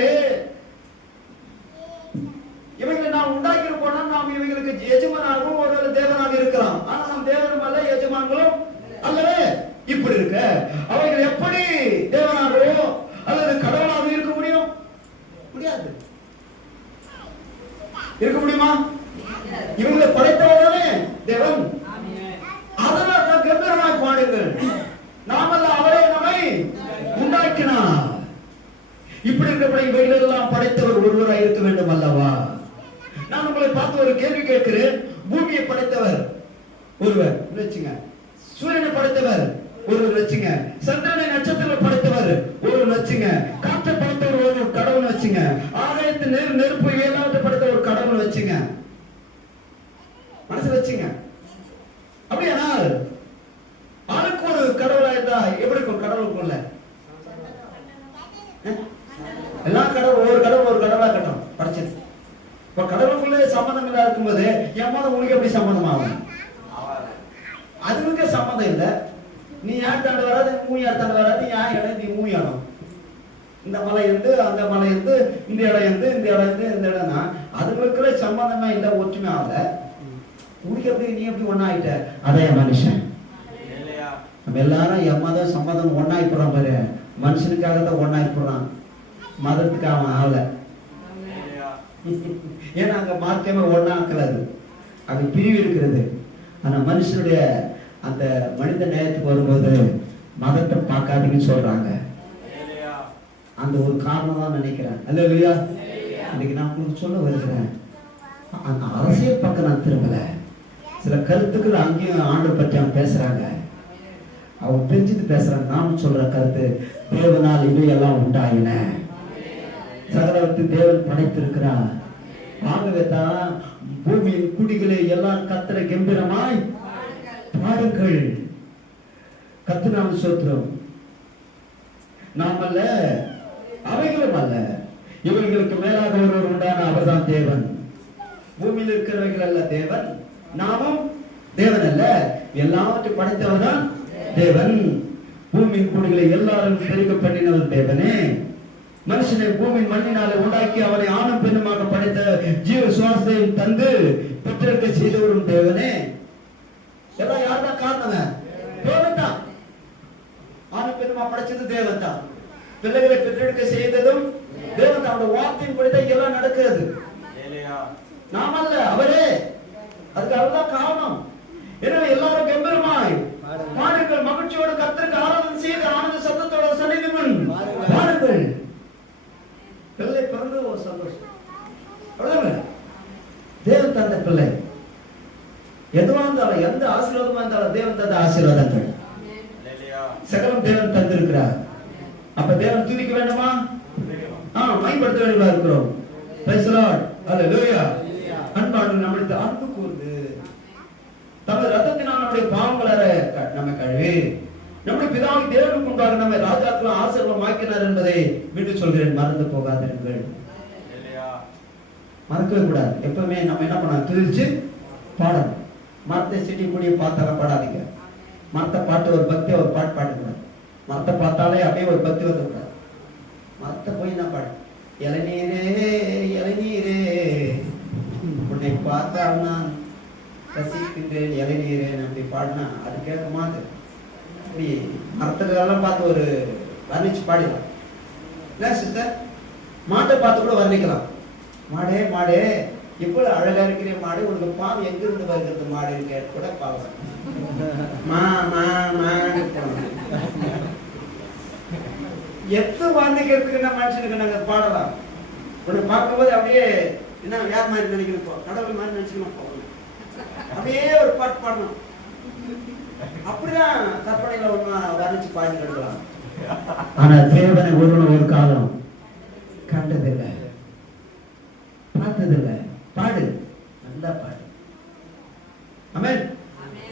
இவைகளை நாம் உண்டாக்கி போனா நாம் இவைகளுக்கு எஜமானாகவும் ஒரு தேவனாக இருக்கலாம். ஆனா நாம் தேவனும் அல்ல, எஜமான்களும் அல்லவே. இப்படி இருக்க அவைகள் எப்படி தேவனாகவோ அல்லது கடவுளாக இருக்க முடியும்? முடியாது. இருக்க முடியுமா? இவங்களை படைத்தவர்களே தேவன். அதனால் தான் கம்பீரமாய் பாடுங்கள், நாமல்ல அவரே நம்மை உண்டாக்கினார். இப்படி இருக்கப்படி இவைகளெல்லாம் படைத்தவர் ஒருவராய் இருக்க வேண்டும் அல்லவா? நான் உங்களை பார்த்து ஒரு கேள்வி கேட்கிறேன். பூமியை படைத்தவர் ஒருவர் வச்சுங்க, சூரியனை படைத்தவர் ஒருவர் வச்சுங்க, சந்திரனை நட்சத்திரம் படைத்தவர் ஒருவர் வச்சுங்க, காற்றை படைத்தவர் ஒரு கடவுள் வச்சுங்க, ஆகாயத்து நெருப்பு எல்லாவற்றை படைத்த ஒரு கடவுள் வச்சுங்க, மனசு வச்சுங்க. அப்படியானால் ஆளுக்கு ஒரு கடவுளா இருந்தா எப்படி இருக்கும்? கடவுளுக்குள்ள எல்லா கடவுள் ஒரு கடவுளா கட்டும் படிச்சது. இப்ப கடவுளுக்குள்ள சம்பந்தங்களா இருக்கும்போது என் மதம் உனக்கு எப்படி சம்பந்தம் ஆகும்? அதுக்கு சம்பந்தம் இல்லை. நீ யார் தாண்ட வராது, மூணு யார் தாண்ட வராது. யார் இடம், நீ மூணு இடம். இந்த மலை இருந்து அந்த மலை இருந்து இந்த இடம் இருந்து இந்த இடம் இருந்து இந்த இடம்னா அதுக்குள்ள சம்பந்தமா இல்லை, ஒற்றுமை ஆகல. உனக்கு எப்படி, நீ எப்படி ஒன்னா ஆயிட்ட? அதே மனுஷன். நம்ம எல்லாரும் எம்மதம் சம்மதம் ஒன்னாயிப்படுறோம் பாரு. மனுஷனுக்காக தான் ஒன்னாயிப்படுறான், மதத்துக்கு அவன் ஆகல. ஏன்னா அங்க மார்க்கமே ஒன்னாக்கலாது, அங்க பிரிவு இருக்கிறது. ஆனா மனுஷனுடைய அந்த மனித நேயத்துக்கு வரும்போது மதத்தை பார்க்காதீங்கன்னு சொல்றாங்க. அந்த ஒரு காரணம் தான் நினைக்கிறேன். அல்லேலூயா. இன்னைக்கு நான் உங்களுக்கு சொல்ல வருகிறேன், அந்த அரசியல் பக்கம் நான் திரும்பல. சில கருத்துக்கள் அங்கேயும் ஆண்டவர் பற்றி அவங்க பேசுறாங்க, அவங்க தெரிஞ்சது பேசுறாங்க. நானும் சொல்ற கருத்து, தேவனால் இவையெல்லாம் உண்டாயின, சகலவற்றை தேவன் படைத்திருக்கிறார். ஆகவே தான் பூமியின் குடிகளை எல்லாம் கர்த்தரை கம்பீரமாய் பாடுங்கள். கர்த்தர் நாம ஸ்தோத்திரம். நாம் அல்ல, அவைகளும் அல்ல, இவர்களுக்கு மேலாக ஒருவர் உண்டான அவர்தான் தேவன். பூமியில் இருக்கிறவர்கள் அல்ல தேவன், நாமும் தேவன் அல்ல, எல்லாவற்றையும் படைத்தவர் தான் தேவன். பூமியின் குடிகளை எல்லாரும் பெருக பண்ணினவர் தேவனே. மனுஷனை பூமியின் மண்ணினாலே உண்டாக்கி அவனை ஆணும் பெண்ணுமாக படைத்த ஜீவ சுவாசத்தையும் தந்து பெற்றெடுக்க செய்தவரும் தேவனே. எல்லாம் யார்தான் காரணம்? தேவன் தான். ஆணும் பெண்ணுமா படைச்சது தேவன் தான். பிள்ளைகளை பெற்றெடுக்க செய்ததும் தேவன் தான். அவருடைய வார்த்தையின் படிதான் எல்லாம் நடக்கிறது. நாம அல்ல, அவரே. அதுக்கு அதுதான் காரணம். எனவே எல்லாரும் கம்பீரமாய் பாடுங்கள், மகிழ்ச்சியோடு கர்த்தருக்கு ஆராதனை செய்து ஆனந்த சத்தத்தோட சன்னிதி முன் பாடுங்கள். பிள்ளை பிறந்து ஒரு சந்தோஷம். அவ்வளவுதான். தேவன் தந்த பிள்ளை எதுவா இருந்தாலும், எந்த ஆசீர்வாதமா இருந்தாலும் தேவன் தந்த ஆசீர்வாதங்கள் சகலம் தேவன் தந்திருக்கிறார். அப்ப தேவன் துதிக்க வேண்டுமா? மைப்படுத்த வேண்டுமா இருக்கிறோம். Praise the Lord. ஹalleluya. அன்பானவர்களே, நம்முடைய அன்பு கூர்ந்து தமது ரத்தத்தினால் நம்முடைய பாவங்களை நம்மை கழுவி நம்முடைய பிதாவின் தேவனுக்கு முன்பாக நம்மை ராஜாக்களும் ஆசீர்வாதமாக்கினார் என்பதை மீண்டும் சொல்கிறேன், மறந்து போகாதீர்கள். மறக்கவே கூடாது. எப்பவுமே நம்ம என்ன பண்ண துதிச்சு பாடணும். மரத்தை செடி கொடியை பார்த்தாலும் பாடாதீங்க. மரத்தை பாட்டு ஒரு பக்தி ஒரு பாட்டு பாடக்கூடாது. மரத்தை பார்த்தாலே அப்படியே ஒரு பக்தி வந்துக்கூடாது. மரத்தை போய் நான் பாடு, இளநீரே இளநீரே உன்னை பார்த்தால் நான் ரசிக்கின்றேன் இளநீரே அப்படி பாடினா அது கேட்க மாட்டேன். அப்படி மரத்துக்கெல்லாம் பார்த்து ஒரு வர்ணிச்சு பாடிடலாம். என்ன சிஸ்டர், மாட்டை பார்த்து கூட வர்ணிக்கலாம். மாடே மாடே இவ்வளவு அழகா இருக்கிற மாடு, உனக்கு பால் எங்க இருந்து வருகிறது மாடு கேட்டு கூட பாவம். எத்து வர்ணிக்கிறதுக்கு என்ன மனுஷனுக்கு நாங்க பாடலாம். உன்னை பார்க்கும்போது அப்படியே என்ன யார் மாதிரி நினைக்கணும், கடவுள் மாதிரி நினைச்சுக்கணும், அப்படியே ஒரு பாட்டு பாடணும். அப்படிதான் கற்பனையில ஒண்ணு வர்ணிச்சு பாடி எடுக்கலாம். ஆனா தேவனை ஒரு காலம் கண்டதில்லை, பார்த்ததில்லை. பாடு, நல்லா பாடு. ஆமென்.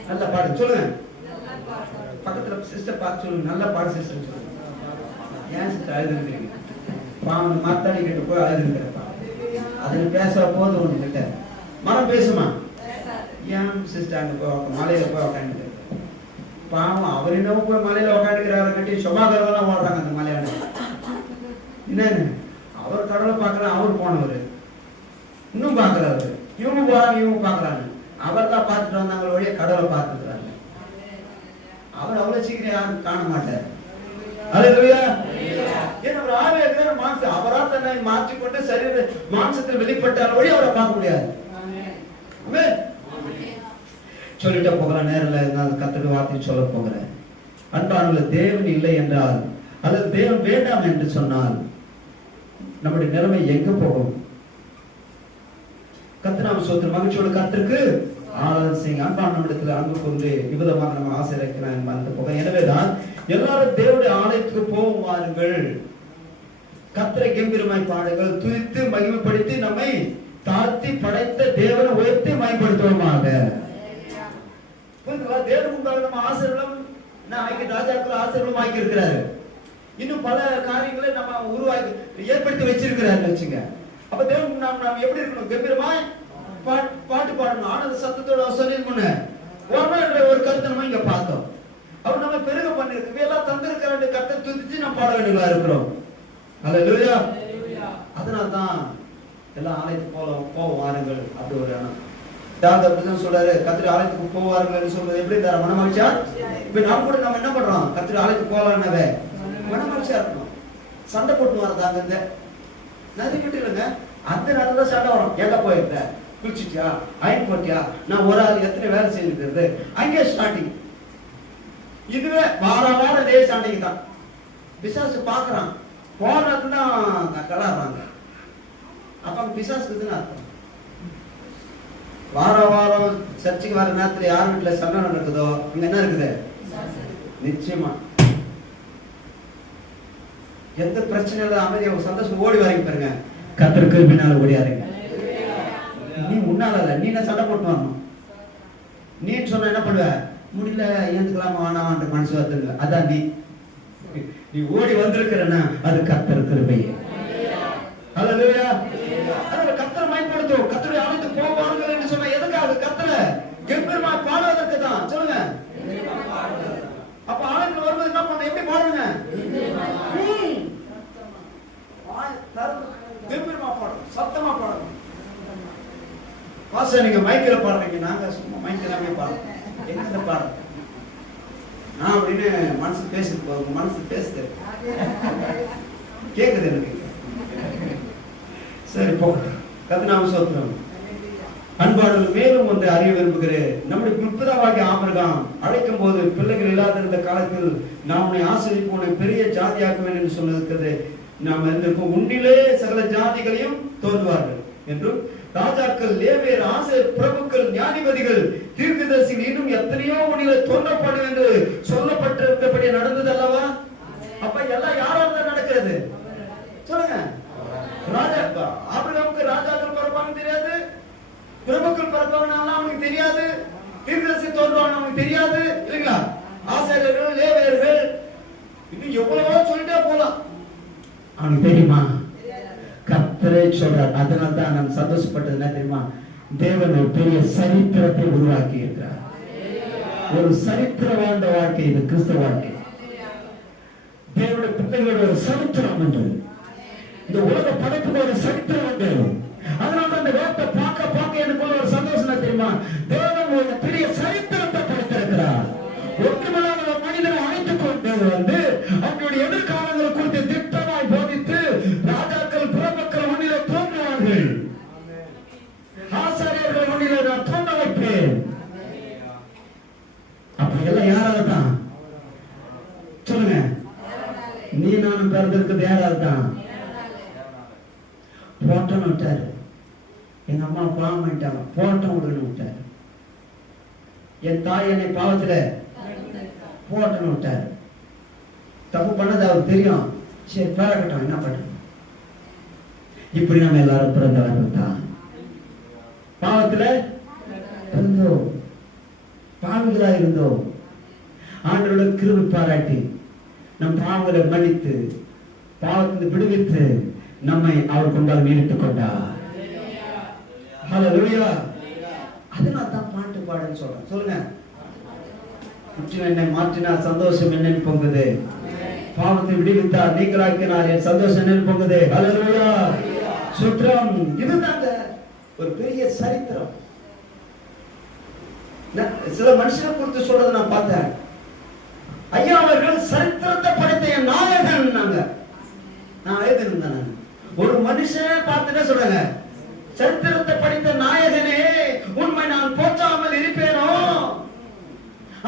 நல்லா பாடு. சொல்லுங்க, பக்கத்துல சிஸ்டர் பார்த்து சொல்லுங்க, நல்லா பாடு சிஸ்டர் சொல்லுங்க. ஏன் சிஸ்டர் அழுதுருக்கீங்க? பாவம் மாத்தாடி கிட்ட போய் அழுதுருக்கிறப்பா, அதுல பேச போது ஒண்ணு கிட்ட மரம் பேசுமா? ஏன் சிஸ்டர் அங்க போய் மலையில போய் உட்காந்து பாவம் அவர் என்ன கூட மலையில உட்காந்துக்கிறாரு கட்டி சுபாகரெல்லாம் ஓடுறாங்க அந்த மலையாள. என்னன்னு அவர் கடவுளை பார்க்கறாரு, அவர் போனவர் இன்னும் பாக்குறாரு, இவங்க போறாங்க இவங்க பாக்குறாங்க. அவர் தான் பார்த்துட்டு வந்தாங்க வழியே கடவுளை பார்த்துக்கிறாங்க. அவர் அவ்வளவு சீக்கிரம் யாரும் காண மாட்டார். ஹல்லேலூயா. ஏன் அவர் ஆவியாகிற மாம்சம் அவரா தன்னை மாற்றிக்கொண்டு சரீர மாம்சத்தில் வெளிப்பட்டால் வழி அவரை பார்க்க முடியாது. ஆமென். சொல்லிட்ட போகிறேன், நேரில் இருந்தால் கர்த்தருடைய வார்த்தை சொல்ல போகிறேன். அன்பானவர்களே, தேவன் இல்லை என்றால் அல்லது தேவன் வேண்டாம் என்று சொன்னால் நம்முடைய நிலைமை எங்க போகும்? கர்த்தர் சோத்திர மகிழ்ச்சியோட கர்த்தருக்கு ஆராதனை செய்யுங்க. அன்பான நம்மிடத்துல அன்பு கொண்டு விதமாக நம்ம ஆசீர்வதிக்கிறான் மறந்து போக. எனவேதான் எல்லாரும் தேவனுடைய ஆலயத்துக்கு போவார்கள், கர்த்தரை கம்பீரமாய் பாடுங்கள், துதித்து மகிமைப்படுத்தி நம்மை தாழ்த்தி படைத்த தேவனை உயர்த்தி மகிமைப்படுத்துவோமாக. தேவன் முன்பாக நம்ம ஆசீர்வாதம் ராஜாக்கள் ஆசீர்வாதம் ஆக்கி இருக்கிறாரு. இன்னும் பல காரியங்களை நம்ம உருவாக்கி ஏற்படுத்தி வச்சிருக்கிறாரு வச்சுங்க. அப்ப தேவன் நாம் எப்படி இருக்கணும்? கம்பீரமாய் பாட்டு பாடணும், ஆனந்த சத்தத்தோட சொல்லிருக்கணும் என்ற ஒரு கருத்தை நம்ம இங்க பார்த்தோம். அவர் நம்ம பெருக பண்ணிருக்கு எல்லாம் தந்திருக்கிற கருத்தை துதிச்சு நம்ம பாட வேண்டியதா இருக்கிறோம். ஹல்லேலூயா. அதனால்தான் எல்லாம் ஆலயத்துக்கு போவாருங்கள் அப்படி ஒரு எண்ணம். தாவீது அப்படிதான் சொல்றாரு, கர்த்தர் ஆலயத்துக்கு போவார்கள் சொல்றது எப்படி தர மனமகிழ்ச்சியா? இப்ப நாம கூட நம்ம என்ன பண்றோம்? கர்த்தர் ஆலயத்துக்கு போகலான்னவே மனமகிழ்ச்சியா இருக்கணும். சண்டை போட்டு வரதாங்க இந்த நிறைய கிட்ட இல்லைங்க. அந்த நேரத்துல சண்டை வரும். எங்க போயிருக்க, குளிச்சிட்டியா, அயன் போட்டியா, நான் ஒரு ஆள் எத்தனை வேலை செய்திருக்கிறது, அங்கே ஸ்டார்டிங். இதுவே வாரம் இதே சண்டைக்கு தான். பிசாசு பாக்குறான், போறதுதான் கலாடுறாங்க. அப்ப பிசாசுக்கு அர்த்தம். வாரம் சர்ச்சைக்கு வர நேரத்துல யார் வீட்டுல சண்டை நடக்குதோ அங்க என்ன இருக்குது? நிச்சயமா எந்த பிரச்சனையில அமைதியா சந்தோஷம் ஓடி வரீங்க பாருங்க. கர்த்தருக்கு பின்னால ஓடியாருங்க. நீ முன்னால நீ என்ன சண்டை போட்டு வரணும். நீ சொன்ன என்ன பண்ணுவ? முடியல ஏந்துக்கலாமா வேணாமான்ற மனசு வந்துருங்க. அதான் நீ ஓடி வந்திருக்கிறன்னா அது கர்த்தர் கிருபை. ஹல்லேலூயா. அதனால கர்த்தரை மகிமைப்படுத்தும். கர்த்தருடைய ஆலயத்துக்கு போவார்கள் என்று சொன்ன எதுக்காக? கர்த்தரை கம்பீரமாய் பாடுவதற்கு தான். சொல்லுங்க. அப்ப ஆலயத்துக்கு வரும்போது என்ன பண்ண? எப்படி பாடுங்க? கம்பீரமா பாடணும், சத்தமா பாடணும். பாஸ்டர் நீங்க மைக்கில பாடுறீங்க, நாங்க சும்மா மைக்கிலாமே பாடுறோம். எங்க பாடுறோம் நான் அப்படின்னு மனசு பேசுது, உங்க மனசு பேசுது, கேக்குது எனக்கு. சரி போகட்டும். கர்த்தர் நாம ஸ்தோத்திரம். அன்பானவர், மேலும் ஒன்று அறிய விரும்புகிறேன். நம்முடைய முற்பதாவாகிய ஆபிரகாம் அழைக்கும் போது பிள்ளைகள் இல்லாதிருந்த காலத்தில் நான் உன்னை ஆசீர்வதிப்பேன், உன்னை பெரிய ஜாதியாக்குவேன் என்று சொல்லிருக்கிறது. நாம் இருந்திருக்கும் உன்னிலே சகல ஜாதிகளையும் தோன்றுவார்கள் என்றும், ராஜாக்கள், லேவியர், ஆசிரியர், பிரபுக்கள், ஞானிபதிகள், தீர்க்கதரிசிகள் இன்னும் எத்தனையோ உன்னிலே தோன்றப்படும் என்று சொல்லப்பட்டிருந்தபடி நடந்தது அல்லவா? அப்ப எல்லாம் யாரால நடக்கிறது சொல்லுங்க? ராஜா ஆபிரகாமுக்கு ராஜாக்கள் பிறப்பாங்க தெரியாது, பிரபுக்கள் பிறப்பாங்க அவனுக்கு தெரியாது, தீர்க்கதரிசி தோன்றுவாங்க அவனுக்கு தெரியாது இல்லைங்களா? ஆசிரியர்கள், லேவியர்கள், இன்னும் எவ்வளவோ சொல்லிட்டே போலாம். அவனுக்கு தெரியுமா? கர்த்தரே சொல்றார். அதனால்தான் நான் சந்தோஷப்பட்டது என்ன தெரியுமா? தேவன் ஒரு பெரிய சரித்திரத்தை உருவாக்கி இருக்கிறார். ஒரு சரித்திர வாழ்ந்த வாழ்க்கை இது கிறிஸ்தவ வாழ்க்கை. தேவனுடைய பிள்ளைகளோட ஒரு சரித்திரம் உண்டு. இந்த உலக படைப்புக்கு ஒரு சரித்திரம் உண்டு. அதனால அந்த வேட்டை பார்க்க எனக்கு ஒரு சந்தோஷம் தெரியுமா? தேவன் ஒரு பெரிய சரித்திரத்தை படைத்திருக்கிறார். ஒட்டுமலான ஒரு மனிதனை அழைத்துக் கொண்டு வந்து அவனுடைய எதிர்காலங்களை குறித்து திட்டமாய் போதித்து ராஜாக்கள், பிரபுக்கள் முன்னிலை தோன்றுவார்கள், ஆசாரியர்கள் முன்னிலை நான் தோன்ற வைப்பேன். அப்படி எல்லாம் யாரால தான் சொல்லுங்க? நீ நானும் பிறந்திருக்கிறது யாரால தான்? போட்டோன்னு விட்டாரு. எங்க அம்மா பாவம் பண்ணிட்டாங்க, போட்டம் விடுன்னு விட்டாரு. என் தாய் என்னை பாவத்துல போட்டோன்னு விட்டாரு. தப்பு பண்ணது அவருக்கு தெரியும். சரி பேரக்கட்டம், என்ன பண்றது? இப்படி நம்ம எல்லாரும் பிறந்தவர்கள் தான். பாவத்துல இருந்தோம், பாவிகளா இருந்தோம். ஆண்டவரோட கிருபை பாராட்டி நம் பாவங்களை மன்னித்து பாவத்திலிருந்து விடுவித்து நம்மை அவர் கொண்டால் மீட்டுக் கொண்டார். ஹல்லேலூயா. அதனால தான் பாட்டு பாடுன்னு சொல்றேன். சொல்லுங்க. குற்றம் என்னை மாற்றினார், சந்தோஷம் என்னன்னு பொங்குது. பாவத்தை விடுவித்தார், நீங்களாக்கினார், என் சந்தோஷம் என்னன்னு பொங்குது. ஹல்லேலூயா. சுற்றம் இதுதாங்க ஒரு பெரிய சரித்திரம். சில மனுஷனை குறித்து சொல்றதை நான் பார்த்தேன். ஐயா அவர்கள் சரித்திரத்தை படைத்த என் நாயகன். நான் எழுதிருந்தேன். ஒரு மனுஷன் பார்த்துட்டே சொல்றாங்க, சரித்திரத்தை படித்த நாயகனே உண்மை நான் போற்றாமல் இருப்பேனோ?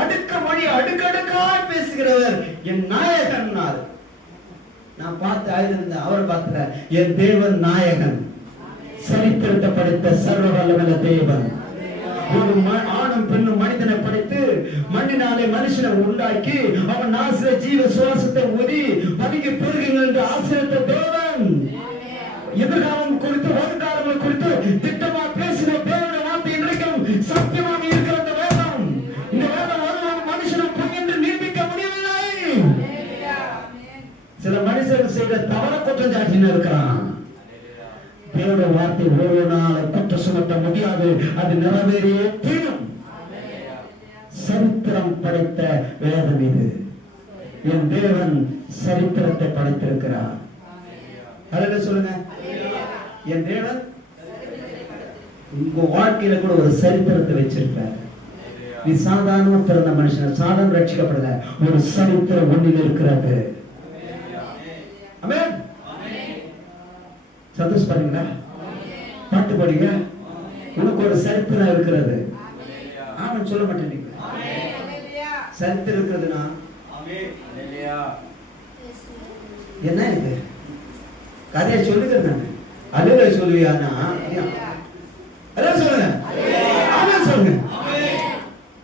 அடுக்க மொழி அடுக்கடுக்காய் பேசுகிறவர் என் நாயகன். நான் பார்த்து ஆயிருந்தேன். அவரை பார்த்துல என் தேவன் நாயகன், சரித்திரத்தை படைத்த சர்வ வல்லவல்ல தேவன். ஒரு ஆணும் பெண்ணும் மனிதனை படைத்து மண்ணினாலே மனுஷனை உண்டாக்கி அவன் நாசிர ஜீவ சுவாசத்தை ஊதி பதுங்கி பெருகுங்கள் என்று ஆசீர்வதித்த தேவன். எதிர்காலம் குறித்து வருங்காலங்கள் குறித்து திட்டமா பேசின தேவனுடைய வார்த்தை இன்றைக்கும் சத்தியமாக இருக்கிற இந்த வேதம். இந்த வேதம் ஒரு மனுஷனை பொய் என்று நிரூபிக்க முடியவில்லை. சில மனுஷர்கள் செய்த தவற குற்றம் சாட்டின்னு இருக்கிறான். தேவனுடைய வார்த்தை ஒரு நாள் குற்றம் சுமத்த முடியாது, அது நிறைவேறியே தீரும். சரித்திரம் படைத்த வேதம் இது. என் தேவன் சரித்திரத்தை படைத்திருக்கிறார். அல்லேலூயா சொல்லுங்க. என் தேவன் உங்க வாழ்க்கையில கூட ஒரு சரித்திரத்தை வச்சிருப்பார். நீ சாதாரண பிறந்த மனுஷன், சாதாரண ரட்சிக்கப்படல, ஒரு சரித்திரம் ஒன்றில் இருக்கிறது. ஆமென். சந்தோஷப்படுறீங்களா? பாட்டு பாடுங்க. உனக்கு ஒரு சரித்திரம் இருக்கிறது. ஆமென் சொல்ல மாட்டேன். சரித்திரம் இருக்கிறதுனா என்ன இது? கதையை சொல்லுங்க. அல்லேலூயா சொல்லுவியானா? அல்லேலூயா சொல்லுங்க. ஆமென் சொல்லுங்க.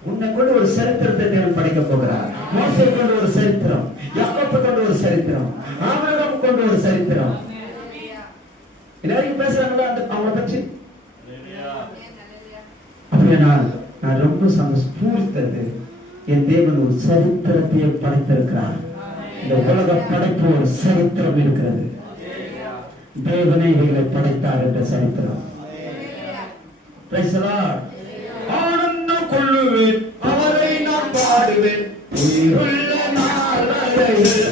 உன்னை கொண்டு ஒரு சரித்திரத்தை தேவன் படைக்க போகிறார். மோசே கொண்டு ஒரு சரித்திரம், யாக்கோபு கொண்டு ஒரு சரித்திரம், ஆபிரகாம் கொண்டு ஒரு சரித்திரம். எல்லாரும் பேசுறாங்களா அவங்கள பற்றி? அப்படியே நான் ரொம்ப சந்தோஷப்பூரித்தது. என் தேவன் ஒரு சரித்திரத்தை படைத்திருக்கிறார். இந்த உலக படைப்பு ஒரு சரித்திரம் இருக்கிறது. தேவனை இவைகளை படைத்தார் என்ற சரித்திரம். ஆனந்தம் கொள்ளுவேன், அவரை நான் பாடுவேன், உயிருள்ள நாள் வரையில்.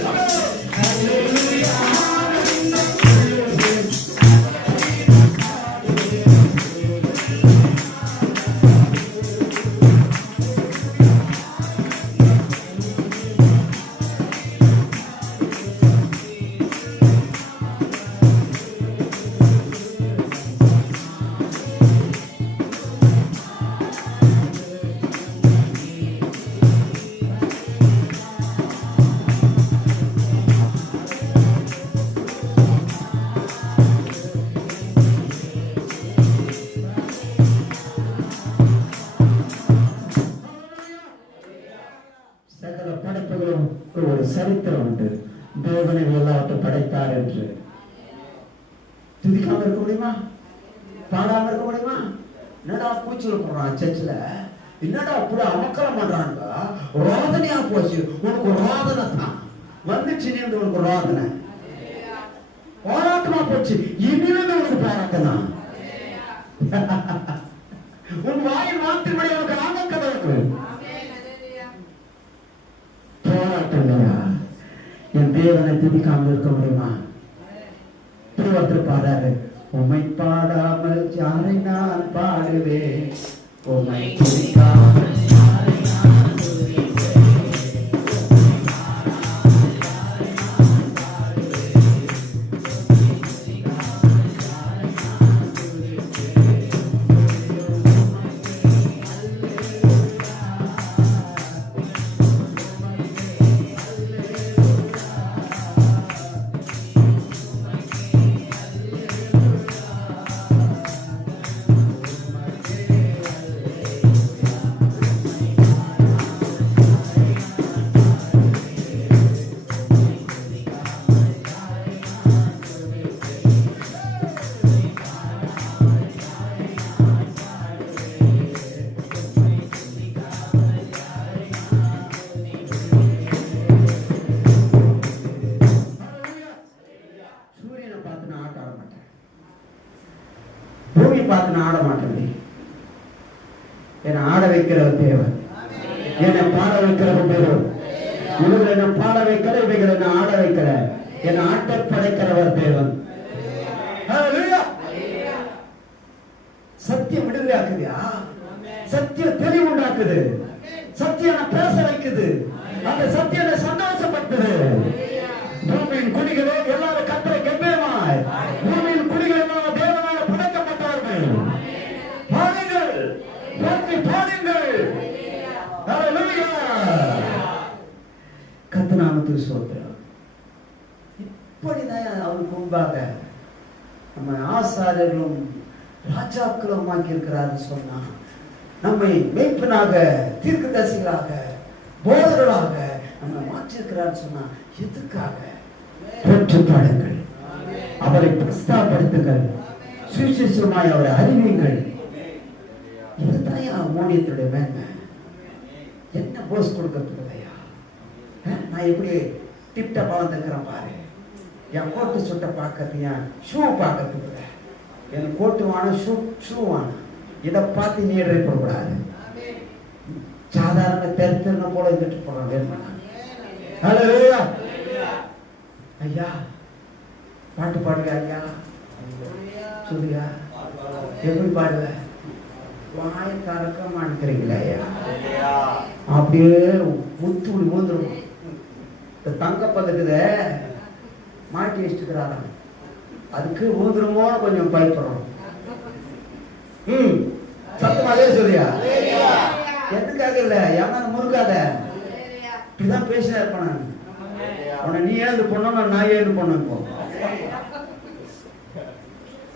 தேவனை எல்லாவற்றை படைத்தார் என்று துதிக்காம இருக்க முடியுமா? பாடாம இருக்க முடியுமா? என்னடா பூச்சியில் போடுறான் சர்ச்சில், என்னடா அப்படி அமக்கலம் பண்றாங்க, ரோதனையா போச்சு. உனக்கு ஒரு ரோதனை தான் வந்துச்சு, உனக்கு ஒரு ரோதனை போராட்டமா போச்சு. இனிமேல் உனக்கு போராட்டனா? உன் வாயில் மாத்திரப்படி உனக்கு ஆமக்கதை இருக்கு. போராட்டம் இல்லையா? என் தேவனை துதிக்காமல் இருக்க முடியுமா? ஒருத்தர் பாடாரு, உம்மை பாடாமல் யாரை நான் பாடுவேன், உம்மை துதிக்காமல் யாரை நான் துதிப்பேன், உம்மை பாடாமல் யாரை நான் பாடுவேன், உம்மை துதிக்காமல் யாரை நான் துதிப்பேன். பூமி பார்த்து நான் ஆட மாட்டேன். என்னை ஆட வைக்கிறவர் தேவன், என்னை பாட வைக்கிறவர் தேவன். இவர்கள் என்ன பாட வைக்கிற, இவைகள் என்ன ஆட வைக்கிற, என்னை ஆட்ட படைக்கிறவர் தேவன். சத்தியம் விடுதலை ஆக்குதியா? சத்தியம் தெளிவு உண்டாக்குது. சத்தியம் பேச வைக்குது. அந்த சத்தியம் சந்தோஷப்பட்டது. பூமியின் குடிகளே எல்லாரும் கத்தரை கெம்பீரமாய், பூமியின் குடிகள் எல்லாம் தேவனால படைக்கப்பட்டார்கள். பாடுங்கள், போற்றி பாடுங்கள். ஹல்லேலூயா. கர்த்தர் நாமத்துக்கு ஸ்தோத்திரம். இப்படிதான் அவருக்கு முன்பாக நம்ம ஆசாரியர்களும் ராஜாக்களும் ஆக்கி இருக்கிறார் சொன்னா, நம்மை மேய்ப்பனாக, தீர்க்கதரிசிகளாக, போதகர்களாக நம்ம மாற்றிருக்கிறார் சொன்னா எதுக்காக? போற்றி பாடுங்கள், அவரை பிரஸ்தாபடுத்துங்கள், சுவிசேஷமாய் அவரை அறிவியுங்கள். இதுதான் ஊழியத்துடைய மேன்மை. என்ன போஸ் கொடுக்கறதுக்குதையா? நான் எப்படி டிப்டப்பா வந்துருக்கிறேன் பாரு. என் கோட்டு சுட்ட பார்க்கறது, என் ஷூ பார்க்கறதுக்கு, என் கோட்டு வாணும், ஷூ வாணும். இதை பார்த்து நீ ட்ரை பண்ணக்கூடாது. சாதாரண தெருத்திருந்த போல இருந்துட்டு போறோம் வேணுமா? ஹல்லேலூயா. ஐயா பாட்டு பாடுங்க ஐயா, சொல்லுயா. எப்படி பாடுவ? வாய கறக்க மாட்டேங்கிறீங்களா ஐயா? அப்படியே முத்து ஊந்துடும். இந்த தங்கப்பதுக்குத மாட்டி வச்சுக்கிறாரா, அதுக்கு ஊந்துருமோ கொஞ்சம் பயப்படுறோம். சத்தமாவே சொல்லியா? எதுக்காக இல்ல, ஏமான முறுக்காத. இப்படிதான் பேசினா இருப்பான. உன்னை நீ ஏது பண்ண, நான் ஏது பண்ண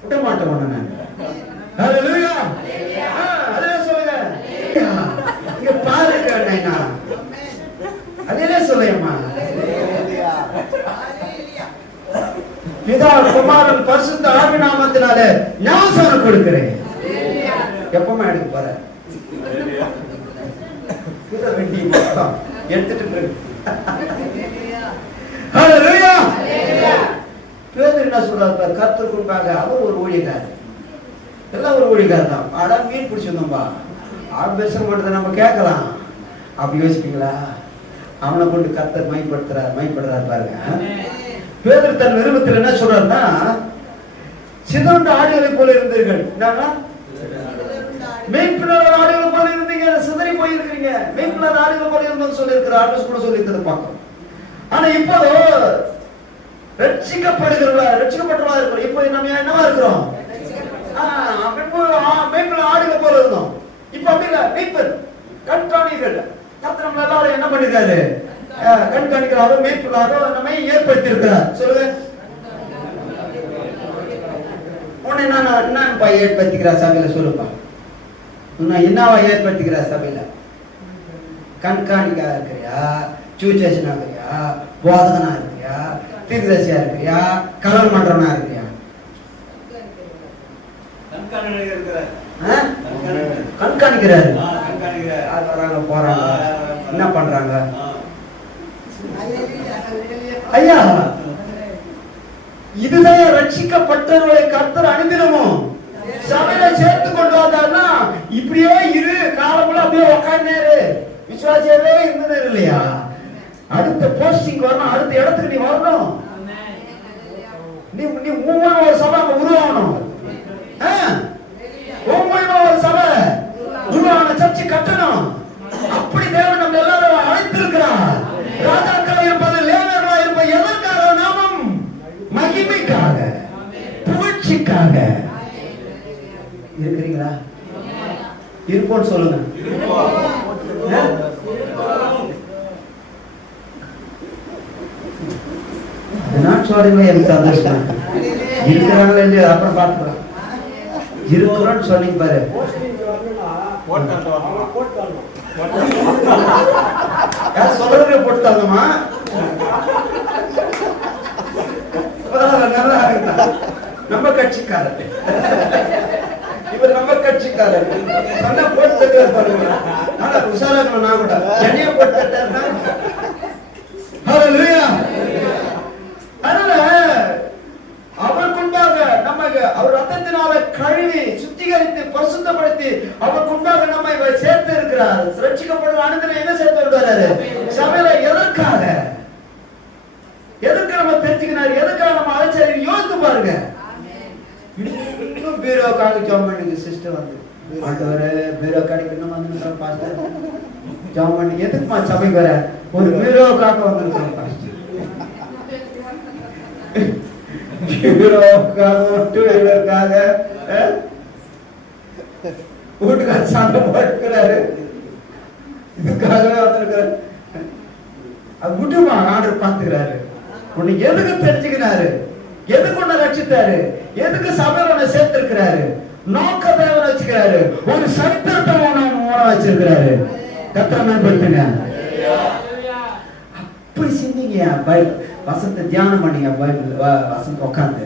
விட மாட்டேன் உன்னை நான். ஹல்லேலூயா. அதே சொல்லுங்க. இங்க பாருங்க, அதே சொல்லையம்மா. பிதா குமாரன் பரிசுத்த ஆவி நாமத்தினால ஞானஸ்நானம் கொடுக்கிறேன். எப்பமா எடுக்க போற? எடுத்துட்டு என்ன சொல்றாரு? கர்த்தருக்கு முன்பாக அவர் ஒரு ஊழியக்காரர், எல்லாம் ஒரு ஊழியக்காரர் தான். ஆடா மீன் பிடிச்சிருந்தோம்பா, ஆள் பேச மாட்டதை நம்ம கேட்கலாம். அப்படி யோசிப்பீங்களா? அவனை கொண்டு கர்த்தர் மைப்படுறாரு பாருங்க. பேதர் தன் விருப்பத்தில் என்ன சொல்றாருன்னா, சிதறண்ட ஆடுகளை போல இருந்தீர்கள். என்னன்னா, மெய்ப்பினர் ஆடுகளை போல இருந்தீங்க, சிதறி போயிருக்கீங்க. மெய்ப்பினர் ஆடுகளை போல இருந்தோம்னு சொல்லி இருக்கிற ஆர்டர்ஸ் கூட சொல்லி இருக்கிறத பார்க்கணும். ஆனா இப்போ ரட்சிக்கப்படுகிறவர்களா, ரட்சிக்கப்பட்டவர்களா இருக்கிறோம். இப்போ நம்ம என்னவா இருக்கிறோம்? மெய்ப்பினர் ஆடுகளை போல இருந்தோம். இப்ப அப்படி இல்ல, மெய்ப்பர் கண்காணிகள். கர்த்தர் நம்ம எல்லாரும் என்ன பண்ணிருக்காரு? கண்காணிக்கிறாரோ, மேற்கொள்ளாரோ நம்மை ஏற்படுத்தி இருக்கிறார். சொல்லுங்க. உன்னை என்னப்பா ஏற்படுத்திக்கிறார் சபையில? சொல்லுப்பா, என்னவா ஏற்படுத்திக்கிறார் சபையில? கண்காணிக்கா இருக்கிறியா? சூச்சேஷனா இருக்கிறியா? போதகனா இருக்கிறியா? தீர்க்கதரிசியா இருக்கிறியா? கலர் பண்றவனா இருக்கிறியா? கண்காணிக்கிறாரு. வராங்க போறாங்க, என்ன பண்றாங்க? ஐயா, இதுதான் ரட்சிக்கப்பட்டவர்களை கர்த்தர் அனுதினமும் சபையில சேர்த்து கொண்டு வந்தாருன்னா, இப்படியே இரு காலமுள்ள அப்படியே உட்கார்ந்தாரு விசுவாசியாவே இருந்தது இல்லையா? அடுத்த போஸ்டிங் வரணும், அடுத்த இடத்துக்கு நீ வரணும். நீ மூணு ஒரு சபை உருவாகணும். ஒரு சபை உருவான சர்ச்சை கட்டணும். அப்படி தேவன் நம்ம எல்லாரும் அழைத்திருக்கிறார். ராஜாக்களா இருப்பது, லேவியர்களா இருப்பது எதற்காக? நாமம் மகிமைக்காக, புகழ்ச்சிக்காக. இருக்கிறீங்களா? இருப்போம் சொல்லுங்க. நான் சொல்றீங்களா? எனக்கு சந்தோஷம். இருக்கிறாங்களா இல்லையா அப்புறம் பார்த்துக்கலாம். இருக்கிறோன்னு சொன்னீங்க பாரு. சொல்றது போட்டாங்கம்மா, நம்ம கட்சிக்காரர், இவர் நம்ம கட்சிக்காரர். சொன்னா போட்டு பாருங்க. ஆனா உஷாரா நான் கூட ஜனிய போட்டு. அதனால அவர் முன்பாக நமக்கு அவர் ரத்தத்தினால கழுவி சுத்திகரித்து பரிசுத்தப்படுத்தி அவர் முன்பாக நம்மை சேர்த்து இருக்கிறார். ரட்சிக்கப்படும் அனுதினம் என்ன சேர்த்து விடுறாரு? சபையில எதற்காக? எதுக்கு நம்ம தெரிஞ்சுக்கிறாரு? எதுக்காக நம்ம அழைச்சாரு? யோசித்து பாருங்க. இன்னும் பீரோக்காக ஜாம் பண்ணுங்க சிஸ்டர் வந்து ஆண்டவரே பீரோ கிடைக்கணும் வந்து பாஸ்டர் ஜாம் பண்ணி எதுக்குமா சபைக்கு வர? ஒரு பீரோக்காக வந்து பாஸ்டர் வீட்டுக்கார சண்டை போட்டுக்கிறாரு. இதுக்காகவே வந்திருக்கிறாரு. விட்டுமா ஆண்டவர் பார்த்துக்கிறாரு. உன்னை எதுக்கு தெரிஞ்சுக்கிறாரு? எதுக்கு உன்னை ரட்சித்தாரு? எதுக்கு சபையில உன்னை சேர்த்திருக்கிறாரு? நோக்கத்தை வச்சுக்கிறாரு. ஒரு சரித்திரத்தை வச்சிருக்கிறாரு. கர்த்தரை மேம்படுத்துங்க. அப்படி சிந்திங்க. பைபிள் வசனத்தை தியானம் பண்ணீங்க. பைபிள் வசனத்தை உட்காந்து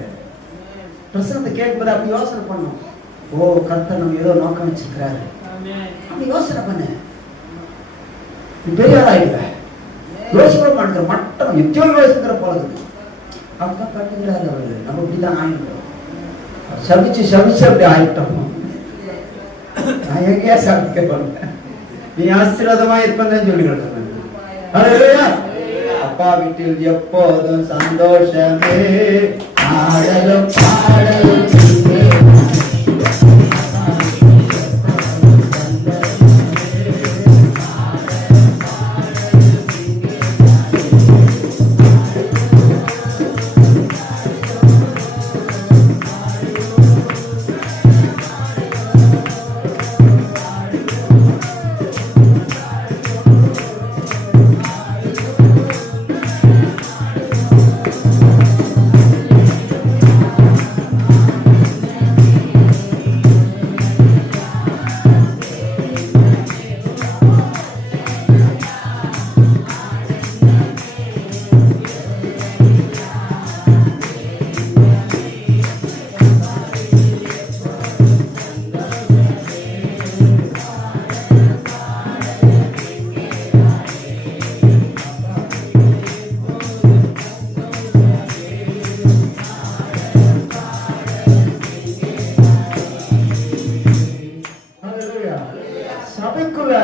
பிரசனத்தை கேட்கும்போது அப்படி யோசனை பண்ணும். ஓ, கர்த்தர் நம்ம ஏதோ நோக்கம் வச்சிருக்கிறாரு. அப்படி யோசனை பண்ண பெரிய ஆளாயிடுவ. யோசிக்க மாட்டேங்கிற மட்டம் எத்தோ யோசிக்கிற போல அப்பதான் கட்டுகிறாரு அவரு. நம்ம இப்படிதான் ஆயிட்டோம். சபிச்சு சபிச்சு அப்படி ஆயிட்டோம். நான் எங்கேயா சபிக்க போறேன்? நீ ஆசீர்வாதமா இருப்பேன்னு சொல்லிக்கிறேன். அப்பா வீட்டில் எப்போதும் சந்தோஷமே, ஆடலும் பாடலும்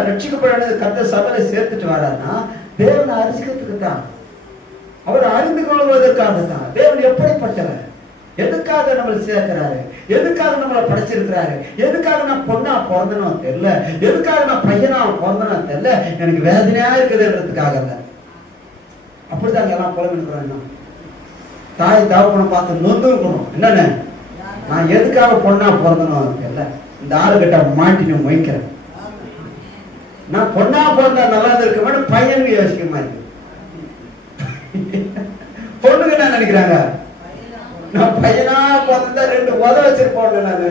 ரட்சிக்கப்படாத கர்த்தர் சபையில சேர்த்துட்டு வராருன்னா தேவனை அறிஞ்சிக்கிறதுக்கு தான், அவரை அறிந்து கொள்வதற்காக தான். தேவன் எப்படிப்பட்டவர்? எதுக்காக நம்மளை சேர்க்கிறாரு? எதுக்காக நம்மளை படைச்சிருக்கிறாரு? எதுக்காக நான் பொண்ணா பிறந்தனோ தெரியல, எதுக்காக நான் பையனா பிறந்தனோ தெரியல, எனக்கு வேதனையா இருக்குதுன்றதுக்காக இல்ல. அப்படித்தாங்க எல்லாம் புலம்பிருக்கிறோம். தாய் தாவப்பனை பார்த்து நொந்து இருக்கணும். என்னன்னு, நான் எதுக்காக பொண்ணா பிறந்தனோ தெரியல, இந்த ஆளுகிட்ட மாட்டினு மொய்க்கிறேன். நான் பொண்ணா பிறந்தா நல்லா இருக்க மாட்டேன், பையனுக்கு யோசிக்க மாதிரி. பொண்ணுங்க என்ன நினைக்கிறாங்க? நான் பையனா பிறந்தா 2 உத வச்சிருப்போம். நானு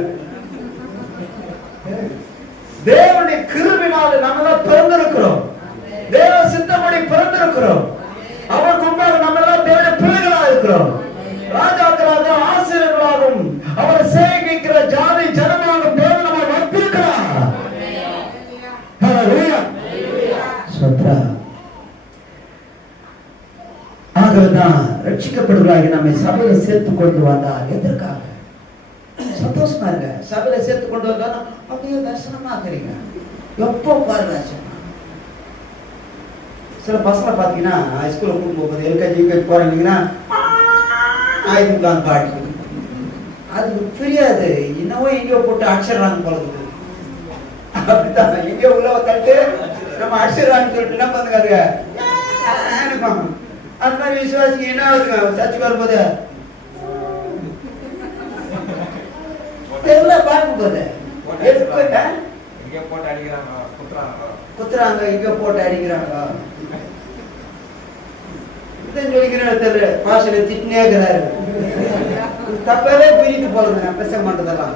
தேவனுடைய கிருபையினால நம்மளாம் பிறந்திருக்கிறோம். தேவ சித்தப்படி பிறந்திருக்கிறோம். அவர் முன்பாக நம்மளாம் தேவனுடைய பிள்ளைகளா இருக்கிறோம். இருக்கிறோம். ராஜாக்களாக ஆசிரியர்களாகவும் அவரை சேவிக்கிற ஜாதி ஜனமாக தேவன் நம்மை வைத்திருக்கிறார். ஹல்லேலூயா. ஸ்தோத்திரம். ஆகவேதான் ரட்சிக்கப்படுவதாக நம்மை சபையில சேர்த்து கொண்டு வந்தார். எதற்காக? சந்தோஷமா இருக்க. சபையில சேர்த்து கொண்டு வந்தா அப்படியே தரிசனமா இருக்கிறீங்க. எப்போ பாரு தரிசனம். சில பசங்களை பார்த்தீங்கன்னா ஸ்கூல்ல கூட்டு போகும்போது எல்கேஜி யூகேஜி போறீங்கன்னா ஆயுதம் பாட்டு அதுக்கு புரியாது. என்னவோ எங்கேயோ போட்டு அடிச்சிடறாங்க போல இருக்குது. அப்படித்தான் எங்கேயோ உள்ள தட்டு நம்ம அடிச்சிடறான்னு சொல்லிட்டு என்ன பண்ணுங்க அந்த மாதிரி விசுவாசிங்க என்ன ஆகுதுங்க சர்ச்சுக்கு வரும்போது தெரியல பார்க்கும் போது குத்துறாங்க எங்க போட்டு அடிக்கிறாங்க தெரியல பாஷையில திட்டினே இருக்கிறாரு. தப்பவே பிரித்து போறது நான் பேச மாட்டதெல்லாம்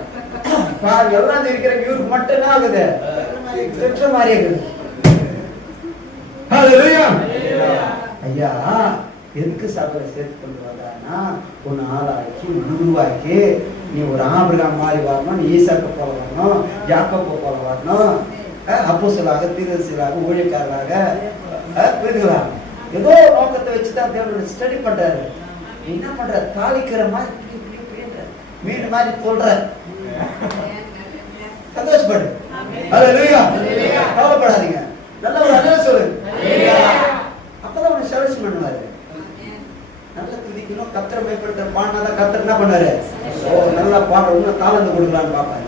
எவ்வளவு இருக்கிற இவருக்கு மட்டும்தான் ஆகுது திட்ட மாதிரி இருக்குது. ஐயா எதுக்கு சபையில சேர்த்து கொண்டு வந்தான்னா ஒன்னு ஆளாக்கி உருவாக்கி நீ ஒரு ஆபிரகாம் மாதிரி வரணும், நீ ஈசாக்க போல வரணும், யாக்கோபு போல வரணும், அப்போஸ்தலராக தீர்க்கதரிசிகளாக ஊழியக்காரராக புரியுதுங்களா? ஏதோ நோக்கத்தை வச்சுதான் தேவன் ஸ்டடி பண்றாரு. என்ன பண்ற தாளிக்கிற மாதிரி மீன் மாதிரி சொல்ற சந்தோஷப்படு. ஹல்லேலூயா. கவலைப்படாதீங்க. நல்ல ஒரு அழகு சொல்லு. அப்பதான் உன்னை சர்வீஸ் பண்ணுவாரு. நல்ல துதிக்கணும், கர்த்தரை பயப்படுத்த பாடினாதான் கர்த்தர் என்ன பண்ணாரு? நல்லா பாடுற இன்னும் தாளந்து கொடுக்கலான்னு பாப்பாரு.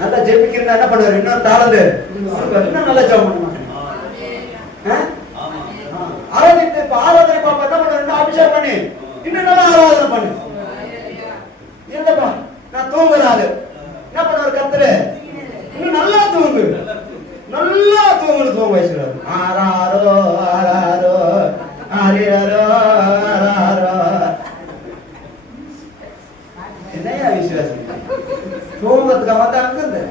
நல்லா ஜெபிக்கிறதா என்ன பண்ணுவாரு? இன்னும் தாளந்து இன்னும் நல்லா ஜெபம் பண்ண மாட்டேன். ஆராதனை ஆராதனை பாப்பா என்ன பண்ணுவாரு? அபிஷேகம் பண்ணி இன்னும் நல்லா ஆராதனை பண்ணு. இல்லப்பா நான் தூங்குறாரு என்ன பண்ணுவாரு? கர்த்தரு இன்னும் நல்லா தூங்கு, நல்லா தூங்குன்னு தூங்க வச்சுக்கிறாரு. ஆராரோ ஆராரோ ஆரிரோ ஆராரோ. என்னையா விசுவாசம்? தூங்கத்துக்கு வந்து அங்குது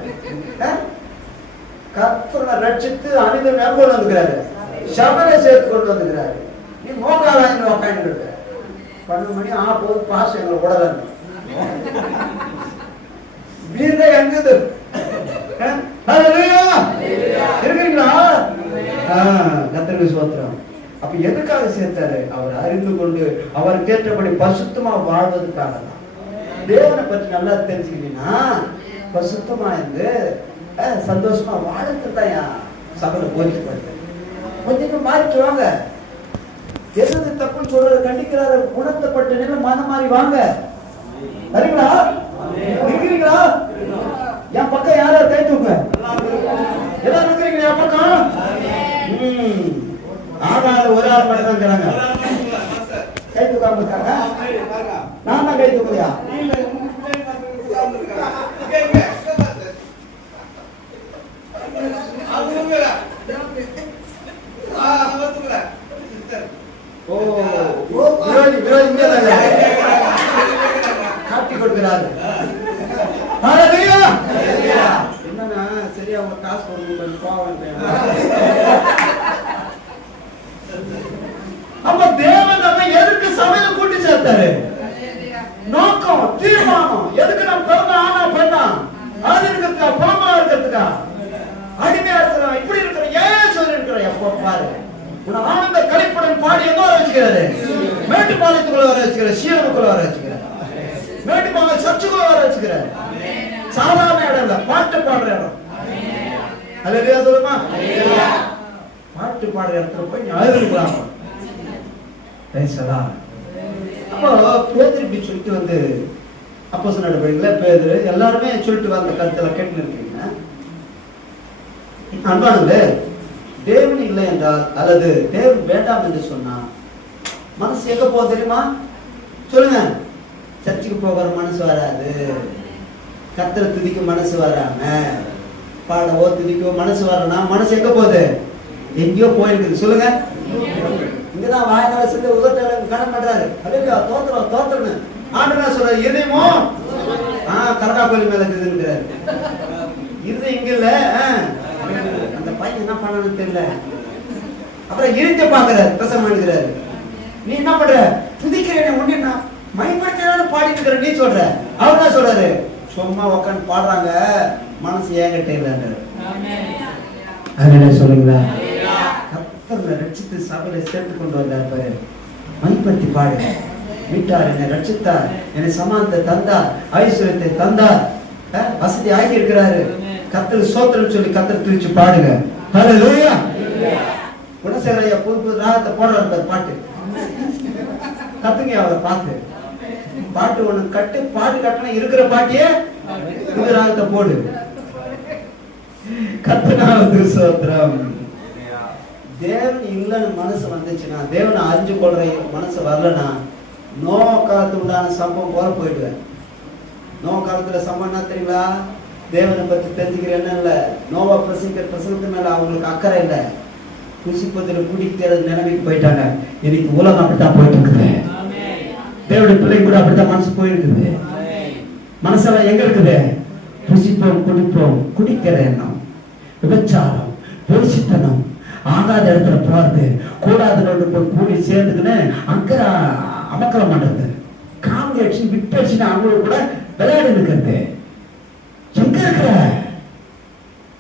கர்த்தரை ரட்சித்து அனித மேற்கொண்டு வந்துக்கிறாரு. சபையை சேர்த்து கொண்டு வந்துக்கிறாரு. நீ மோகாலாங்க உக்காந்து 12 மணி போது பாச எங்களை உடலாங்க வீர எங்குது இருக்கீங்களா? கர்த்தருக்கு ஸ்தோத்திரம். அப்ப எதுக்காக சேர்த்தாரு? அவர் அறிந்து கொண்டு அவர் கேட்டபடி பரிசுத்தமா வாழ்வதற்காக தான். தேவனை பற்றி நல்லா தெரிஞ்சுக்கிட்டீங்கன்னா பரிசுத்தமா இருந்து சந்தோஷமா வாழ்றது தான் சபையில போதிக்கப்படுது. கொஞ்சம் மாறிட்டு வாங்க. எது தப்புன்னு சொல்றது கண்டிக்கிறாரு குணத்தப்பட்ட நிலை மனம் மாறி வாங்க. சரிங்களா? இருக்கிறீங்களா? என் பக்கம் யாராவது கை தூக்க எல்லாரும் இருக்கிறீங்க என் பக்கம். ஆகாத ஒரு ஆள் மட்டும் தான் இருக்கிறாங்க கை தூக்காம இருக்காங்க. நான் தான் கை தூக்கலையா? காட்டி கொடுக்கிறாரு. என்னன்னா சரியா அவங்க காசு கொடுக்கணும் பாவம். அப்ப தேவன் நம்ம எதுக்கு சபையில கூட்டி சேர்த்தாரு? நோக்கம் தீர்மானம் எதுக்கு நம்ம பிறந்த ஆனா பெண்ணா அது இருக்கிறதுக்கா பாமா இருக்கிறதுக்கா அடிமையா இருக்கிறோம் இப்படி இருக்கிறோம் ஏன் சொல்லி இருக்கிறோம்? எப்ப பாரு உன ஆனந்த கழிப்புடன் பாடி எங்க வர வச்சுக்கிறாரு? மேட்டுப்பாளையத்துக்குள்ள வர வச்சுக்கிறாரு, சீரனுக்குள்ள வர வச்சுக்கிறாரு, மேட்டுப்பாளையம் சர்ச்சுக்குள்ள வர வச்சுக்கிறாரு. சாதாரண இடம் இல்ல, பாட்டு பாடுற இடம். அல்லேலூயா சொல்லுமா? பாட்டு பாடுற இடத்துல போய் நீ அழுதுக்கலாம். அப்போ பேதுரு இப்படி சொல்லிட்டு வந்து அப்போஸ்தலர் நடவடிக்கையில பேதுரு எல்லாருமே சொல்லிட்டு வந்த கருத்துல கேட்டு இருக்கீங்க. அன்பானது தேவன் இல்லை என்றால் அல்லது தேவன் வேண்டாம் என்று சொன்னா மனசு எங்க போக தெரியுமா? சொல்லுங்க. சர்ச்சுக்கு போகிற மனசு வராது, கர்த்தரை துதிக்க மனசு வராம, பாடவோ துதிக்கோ மனசு வரனா மனசு எங்க போகுது? எங்கேயோ போயிருக்குது. சொல்லுங்க. இங்கதான் வாய்நாள சேர்ந்து உதட்டால கடன் பண்றாரு. அப்படியே தோத்துறோம் தோத்துறன்னு ஆண்டவரே சொல்றாரு. இதயமோ கரடா கோயில் மேல இருக்குதுன்றாரு. இது இங்க இல்ல. அந்த பையன் என்ன பண்ணணும்னு தெரியல. அப்புறம் இழுத்து பாக்குறாரு, பிரசவம் பண்ணிக்கிறாரு. நீ என்ன பண்ற? துதிக்கிறேன் ஒண்ணு நான் மைமட்டான பாடிட்டு இருக்கிற நீ சொல்ற. அவர் என்ன சொல்றாரு? சும்மா உட்காந்து பாடுறாங்க, மனசு ஏங்கிட்டே இல்லைன்னு. அதனால சொல்லுங்களா, கர்த்தரை ரட்சித்து சபையில சேர்த்து கொண்டு வந்தார் பாரு. மைப்பத்தி பாடு. மீட்டார், என்னை ரட்சித்தார், என்னை சமானத்தை தந்தார், ஐஸ்வர்யத்தை தந்தார், வசதி ஆகி இருக்கிறாரு. கர்த்தர் சோத்திரம் சொல்லி கர்த்தர் துதிச்சு பாடுங்க. ஹல்லேலூயா. குணசேகரையா புது புது ராகத்தை போடுறாரு பாட்டு. கத்துங்க அவரை பார்த்து. பாட்டு ஒண்ணு கட்டு, பாட்டு கட்டணும் இருக்கிற பாட்டியே புது ராகத்தை போடு. கர்த்தருக்கு ஸ்தோத்திரம். தேவன் இல்லைன்னு மனசு வந்துச்சுன்னா, தேவனை அறிஞ்சு கொள்ற மனசு வரலன்னா, நோவா காலத்துக்கு உண்டான சம்பவம் போல போயிடுவேன். நோவா காலத்துல சம்பவம் என்ன தெரியுங்களா? தேவனை பற்றி தெரிஞ்சுக்கிற என்ன இல்லை, நோவா பிரசங்கிற பிரசங்கத்து மேல அவங்களுக்கு அக்கறை இல்லை. புசிப்பதில் குடிக்கிற நிலைமைக்கு போயிட்டாங்க. இன்னைக்கு உலகம் அப்படித்தான் போயிட்டு இருக்குது. தேவனுடைய பிள்ளை கூட அப்படித்தான் மனசு போயிருக்குது. மனசெல்லாம் எங்க இருக்குது? புசிப்போம், குடிப்போம், குடிக்கிற எண்ணம், விபச்சாரம், பொருசித்தனம், ஆகாத இடத்துல போறது, கூடாத போய் கூடி சேர்ந்துக்குன்னு அங்க அமக்கலம் பண்றது, காமெடி அடிச்சு விட்டு அடிச்சுன்னு அவங்களுக்கு கூட விளையாடி இருக்கிறது. எங்க இருக்கிற?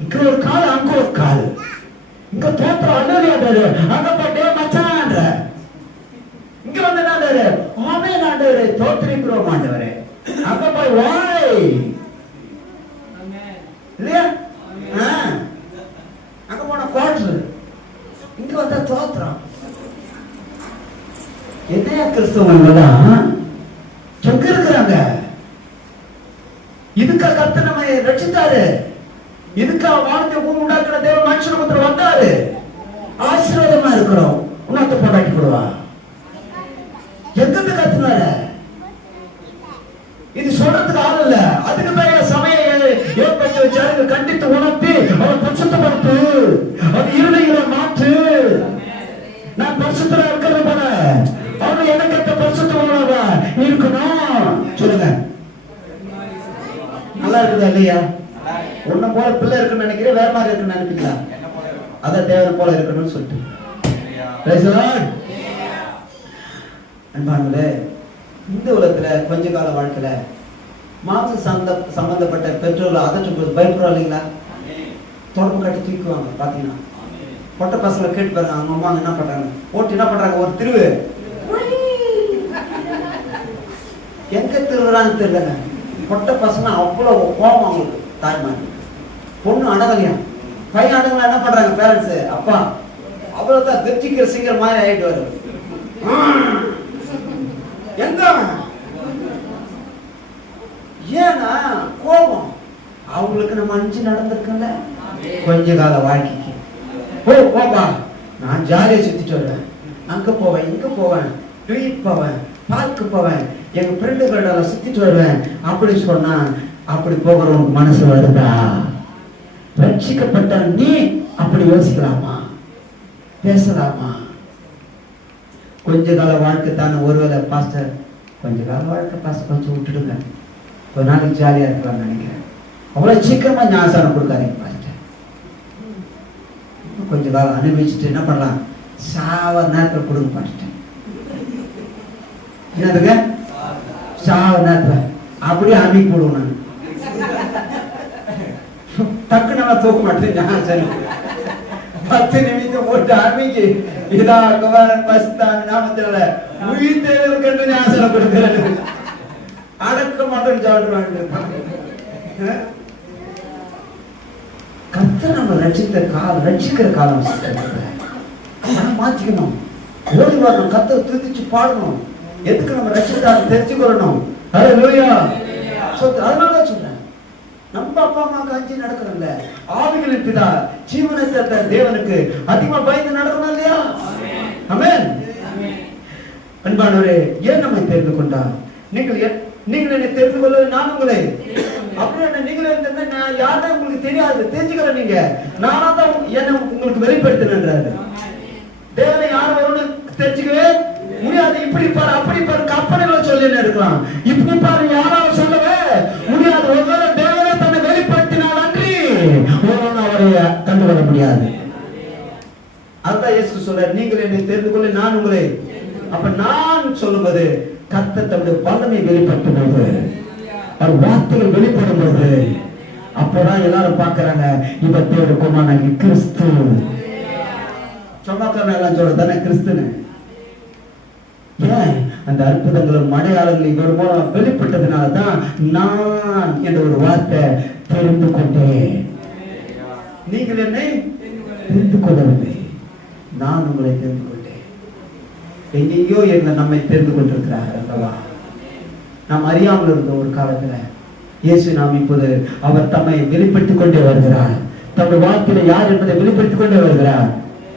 இங்க ஒரு கால், அங்க ஒரு கால். இங்க தோற்றம் அல்லது அங்க போட்டே மச்சான்ற, இங்க வந்து நாண்டவரே ஆமே நாண்டவரே தோற்றிருக்கிறோம் ஆண்டவரே. அங்க போய் வாய் இல்லையா? அங்க போன கோட்ரு, இங்க வந்தா தோற்றம். என்னையா கிறிஸ்தவங்கதான் எங்க இருக்கிறாங்க? இதுக்கா கர்த்தர் நம்மை ரட்சித்தாரு? இதுக்கா வாழ்க்கை பூமி உண்டாக்குற தேவன் மனுஷனுக்கு வந்தாரு? ஆசீர்வாதமா இருக்கிறோம். உன்னத்தை போட்டாட்டி போடுவா. எங்கிருந்து கத்துனார? இது சொல்றதுக்கு ஆள் இல்ல. அதுக்கு தான் சமயம் ஏற்பட்டு வச்சாரு. கண்டித்து உணர்த்தி அவன் பரிசுத்தப்படுத்து, அவன் இருதயங்களை மாற்று. நான் பரிசுத்தரா இருக்கிறது போல அவன் எனக்கு ஏற்ற பரிசுத்தவனாக இருக்கணும். சொல்லுங்க, நல்லா இருக்குதா இல்லையா? உன்னை போல பிள்ளை இருக்குன்னு நினைக்கிறேன், வேற மாதிரி இருக்குன்னு நினைப்பீங்களா? அதான் தேவனை போல இருக்கணும்னு சொல்லிட்டு. அன்பானவர்களே, இந்த உலகத்துல கொஞ்ச கால வாழ்க்கையில மாசு சம்பந்தப்பட்ட பெற்றோர்கள் அதற்றும் போது பயப்படுறோம் இல்லைங்களா? தொடர்பு கட்டி தூக்குவாங்க. பாத்தீங்கன்னா பொட்ட பசங்களை கேட்டு பாருங்க, அவங்க அம்மா என்ன பண்றாங்க, போட்டு என்ன பண்றாங்க, ஒரு திருவு எங்க திருவுறான்னு தெரியலங்க. பொட்ட பசங்க அவ்வளவு கோபம் அவங்களுக்கு. தாய்மாரி பொண்ணு அடங்கலையா, பையன் அடங்கல, என்ன பண்றாங்க பேரண்ட்ஸ், அப்பா அவ்வளவுதான் திருச்சிக்கிற சிங்கர் மாதிரி ஆயிட்டு வரு. எங்க ஏன்னா கோபம் அவங்களுக்கு. நம்ம அஞ்சு நடந்திருக்கல கொஞ்ச கால வாழ்க்கைக்கு. போப்பா, நான் ஜாலியா சுத்திட்டு வருவேன், அங்க போவேன், இங்க போவேன், ட்ரீட் போவேன், பார்க்கு போவேன், எங்க ஃப்ரெண்டுகளோட சுத்திட்டு வருவேன் அப்படி சொன்னா, அப்படி போகிறவனுக்கு மனசு வருதா? ரட்சிக்கப்பட்ட நீ அப்படி யோசிக்கலாமா? பேசலாமா? கொஞ்ச கால வாழ்க்கை தானே. ஒருவேளை பாஸ்டர் கொஞ்ச கால வாழ்க்கை பாஸ்டர் கொஞ்சம் விட்டுடுங்க, ஒரு நாளைக்கு ஜாலியா இருக்கலாம்னு நினைக்கிறேன். அவ்வளவு சீக்கிரமா ஞாபகம் கொடுக்காதீங்க பாஸ்டர். கொஞ்ச காலம் அனுபவிச்சுட்டு என்ன பண்ணலாம், சாவ நேரத்தில் கொடுக்க மாட்டேன். என்னதுங்க? சாவ நேரத்தில் அப்படியே அமைக்க போடுவோம். நான் டக்கு நல்லா தூக்க மாட்டேன். 10 நிமிஷம் போட்டு அமைக்கி இதா குமாரன் பஸ்தான் நாமத்துல உயிர் தேர்தல் ஞாபகம் கொடுக்கிறது. அடக்க மாட்டேன்னு சொல்றாங்க. கர்த்தர் நம்ம ரட்சிக்கிற காலம் மாத்திக்கணும். ஓடி வரணும், கர்த்தரை துதிச்சு பாடணும். எதுக்கு நம்ம ரட்சித்தாலும் தெரிஞ்சுக்கொள்ளணும். அதனால சொல்றேன், நம்ம அப்பா அம்மாவுக்கு அஞ்சு நடக்கணும்ல. ஆவிகளின் பிதா ஜீவனை தந்த தேவனுக்கு அதிகமா பயந்து நடக்கணும் இல்லையா? ஆமென். அன்பானவரே, ஏன் நம்மை தெரிந்து கொண்டார்? நீங்கள் என்னை தெரிந்து கொள்ள, நான் உங்களை. அப்படி நீங்களே இருந்தா நான் யாருன்னா உங்களுக்கு தெரியாது, தெரிஞ்சுக்கிற நீங்க. நானா தான் என்ன உங்களுக்கு வெளிப்படுத்தினாரு. தேவனை யார் வரும்னு தெரிஞ்சுக்கவே முடியாது. இப்படி பாரு, அப்படி பாரு, கற்பனைகளை சொல்லி இருக்கலாம். இப்படி பாரு யாராவது சொல்லவே முடியாது. ஒருவேளை தேவனை தன்னை வெளிப்படுத்தினால் அன்றி ஒருவன் அவரை கண்டுகொள்ள முடியாது. அதுதான் இயேசு சொல்றார், நீங்கள் என்னை தெரிந்து கொள்ள, நான் உங்களை அப்ப நான் சொல்லும்போது கர்த்தர் தம்முடைய வல்லமை வெளிப்படுத்தும் போது, அவர் வார்த்தைகள் வெளிப்படும் போது, அப்பதான் எல்லாரும் பாக்குறாங்க இவ தேவ குமாரனாகிய கிறிஸ்து. சொன்னாக்கான எல்லாம் சொல்றதானே கிறிஸ்துன்னு. ஏன் அந்த அற்புதங்களும் அடையாளங்கள் இவர் மூலம் வெளிப்பட்டதுனாலதான் நான் என்ற ஒரு வார்த்தை தெரிந்து கொண்டேன். நீங்கள் என்னை தெரிந்து கொள்ளவில்லை, நான் உங்களை தெரிந்து கொண்டேன். எங்கேயோ இருந்த நம்மை தெரிந்து கொண்டிருக்கிறார் அல்லவா? நாம் அறியாமல் இருந்த ஒரு காலத்துல இயேசு நாம் இப்போது அவர் தம்மை வெளிப்படுத்திக் கொண்டே வருகிறார். தம்முடைய வார்த்தையில யார் என்பதை வெளிப்படுத்திக் கொண்டே வருகிறார்.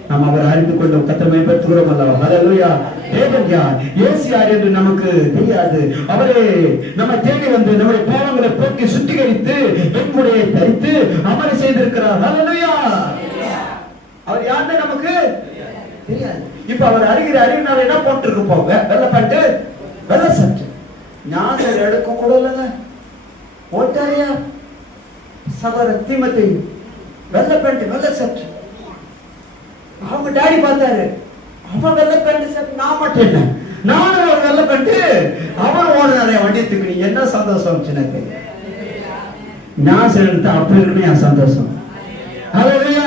நாம் அவரை அறிந்து கொண்டோம், கர்த்தரை மேம்படுத்துகிறோம் அல்லவா? ஹல்லேலூயா. தேவன் யார், இயேசு யார் என்று நமக்கு தெரியாது. அவரே நம்மை தேடி வந்து நம்முடைய பாவங்களை போக்கி சுத்திகரித்து வெண்முடையை தரித்து அமரை செய்திருக்கிறார். ஹல்லேலூயா. அவர் யாருன்னு நமக்கு தெரியாது. இப்ப அவர் அறிவினால என்ன போட்டிருப்போம்? வெள்ளை பேண்ட், வெள்ளை சட்டை. ஞானம் எடுக்க கூட இல்லைங்க, போட்டாரியா சகோதர தீமத்தை வெள்ளை பேண்ட் வெள்ளை சட்டை. அவங்க டாடி பார்த்தாரு, அவன் வெள்ளை பேண்ட் சட்டை, நான் மட்டும் என்ன, நானும் ஒரு வெள்ளை பேண்ட், அவன் ஓடுனாரே வண்டியத்துக்கு. என்ன சந்தோஷம் எனக்கு, நான் சேர்ந்து அப்படி இருக்குன்னு என் சந்தோஷம். ஹல்லேலூயா.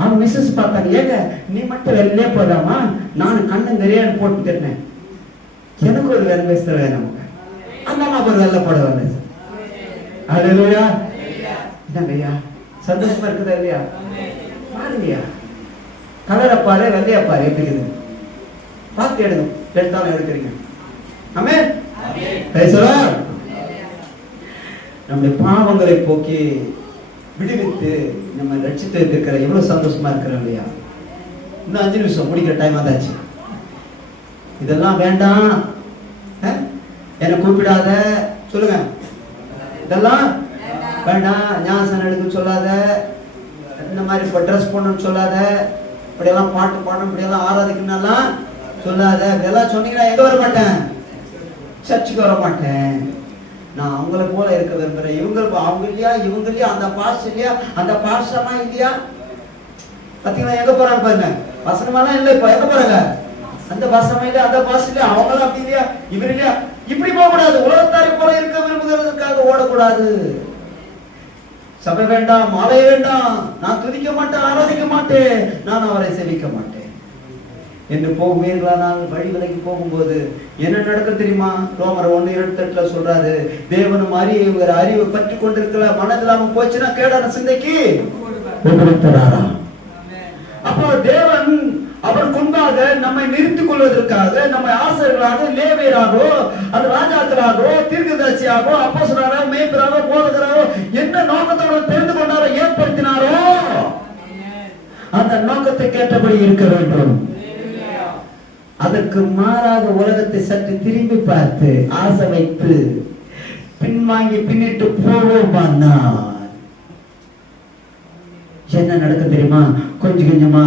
அவன் மிஸ்ஸஸ் பார்த்தாங்க, ஏங்க நீ மட்டும் வெள்ளையே போதாமா, நான் கண்ணன் தெரியான்னு போட்டு கேட்டேன். எனக்கு ஒரு வெள்ளை பேசுற வேணும், அந்த அம்மா ஒரு வெள்ளை போட வரல. ஹல்லேலூயா. என்னங்கய்யா சந்தோஷமா இருக்குதா இல்லையா? பாருங்கய்யா, கலரை பாரு வெள்ளையா பாரு எப்படி இருக்குது, பார்த்து எடுங்க. எடுத்தாலும் எடுக்கிறீங்க. ஆமென். நம்முடைய பாவங்களை போக்கி விடுவித்து நம்ம ரட்சித்து இருக்கிற எவ்வளவு சந்தோஷமா இருக்கிறோம் இல்லையா? இன்னும் 5 நிமிஷம் முடிக்கிற டைம் வந்தாச்சு. இதெல்லாம் வேண்டாம், என்னை கூப்பிடாத சொல்லுங்க. இதெல்லாம் வேண்டாம், ஞாசனம் எடுக்க சொல்லாத, இந்த மாதிரி இப்போ ட்ரெஸ் பண்ணணும்னு சொல்லாத, இப்படியெல்லாம் பாட்டு பாடணும், இப்படியெல்லாம் ஆராதிக்கணும்லாம் சொல்லாத. இதெல்லாம் சொன்னீங்கன்னா எங்க வர மாட்டேன், சர்ச்சுக்கு வர மாட்டேன். நான் அவங்கள போல இருக்க விரும்புறேன். இவங்களுக்கு அவங்க இல்லையா, இவங்க இல்லையா, அந்த பாஸ் இல்லையா, அந்த பாஷெல்லாம் இல்லையா. பாத்தீங்களா எங்க போறாங்க பாருங்க, வசனமெல்லாம் இல்லை. இப்ப எங்க போறாங்க, அந்த பாசமா இல்லையா, அந்த பாஸ் இல்லையா, அவங்களாம் அப்படி இல்லையா, இவர் இல்லையா. இப்படி போக கூடாது. உலகத்தாரை போல இருக்க விரும்புகிறதுக்காக ஓடக்கூடாது. சபை வேண்டாம், மாலை வேண்டாம், நான் துதிக்க மாட்டேன், ஆராதிக்க மாட்டேன், நான் அவரை சேவிக்க மாட்டேன் என்று போகுவீர்களானால் வழி விலகி போகும்போது என்ன நடக்க தெரியுமா? ரோமர் 1:28 சொல்றாரு, தேவனும் அறிவு பற்றி கொண்டிருக்கிற மனதில்லாம போச்சுன்னா கேடான சிந்தைக்கு ஒப்புவித்தாராம். அப்போ தேவன் அவர் கொண்டாக நம்மை நிறுத்திக் கொள்வதற்காக நம்மை ஆசிரியர்களாக, லேவியராகவோ, அது ராஜாக்களாகவோ, தீர்க்கதரிசியாகவோ, அப்போஸ்தலராகவோ, மேய்ப்பராகவோ, போதகராகவோ என்ன நோக்கத்தோடு தெரிந்து கொண்டாரோ, ஏற்படுத்தினாரோ அந்த நோக்கத்தை கேட்டபடி இருக்க வேண்டும். அதற்கு மாறாக உலகத்தை சற்று திரும்பி பார்த்து ஆசை வைத்து பின்வாங்கி பின்னிட்டு போவோமானா என்ன நடக்க தெரியுமா? கொஞ்சம் கொஞ்சமா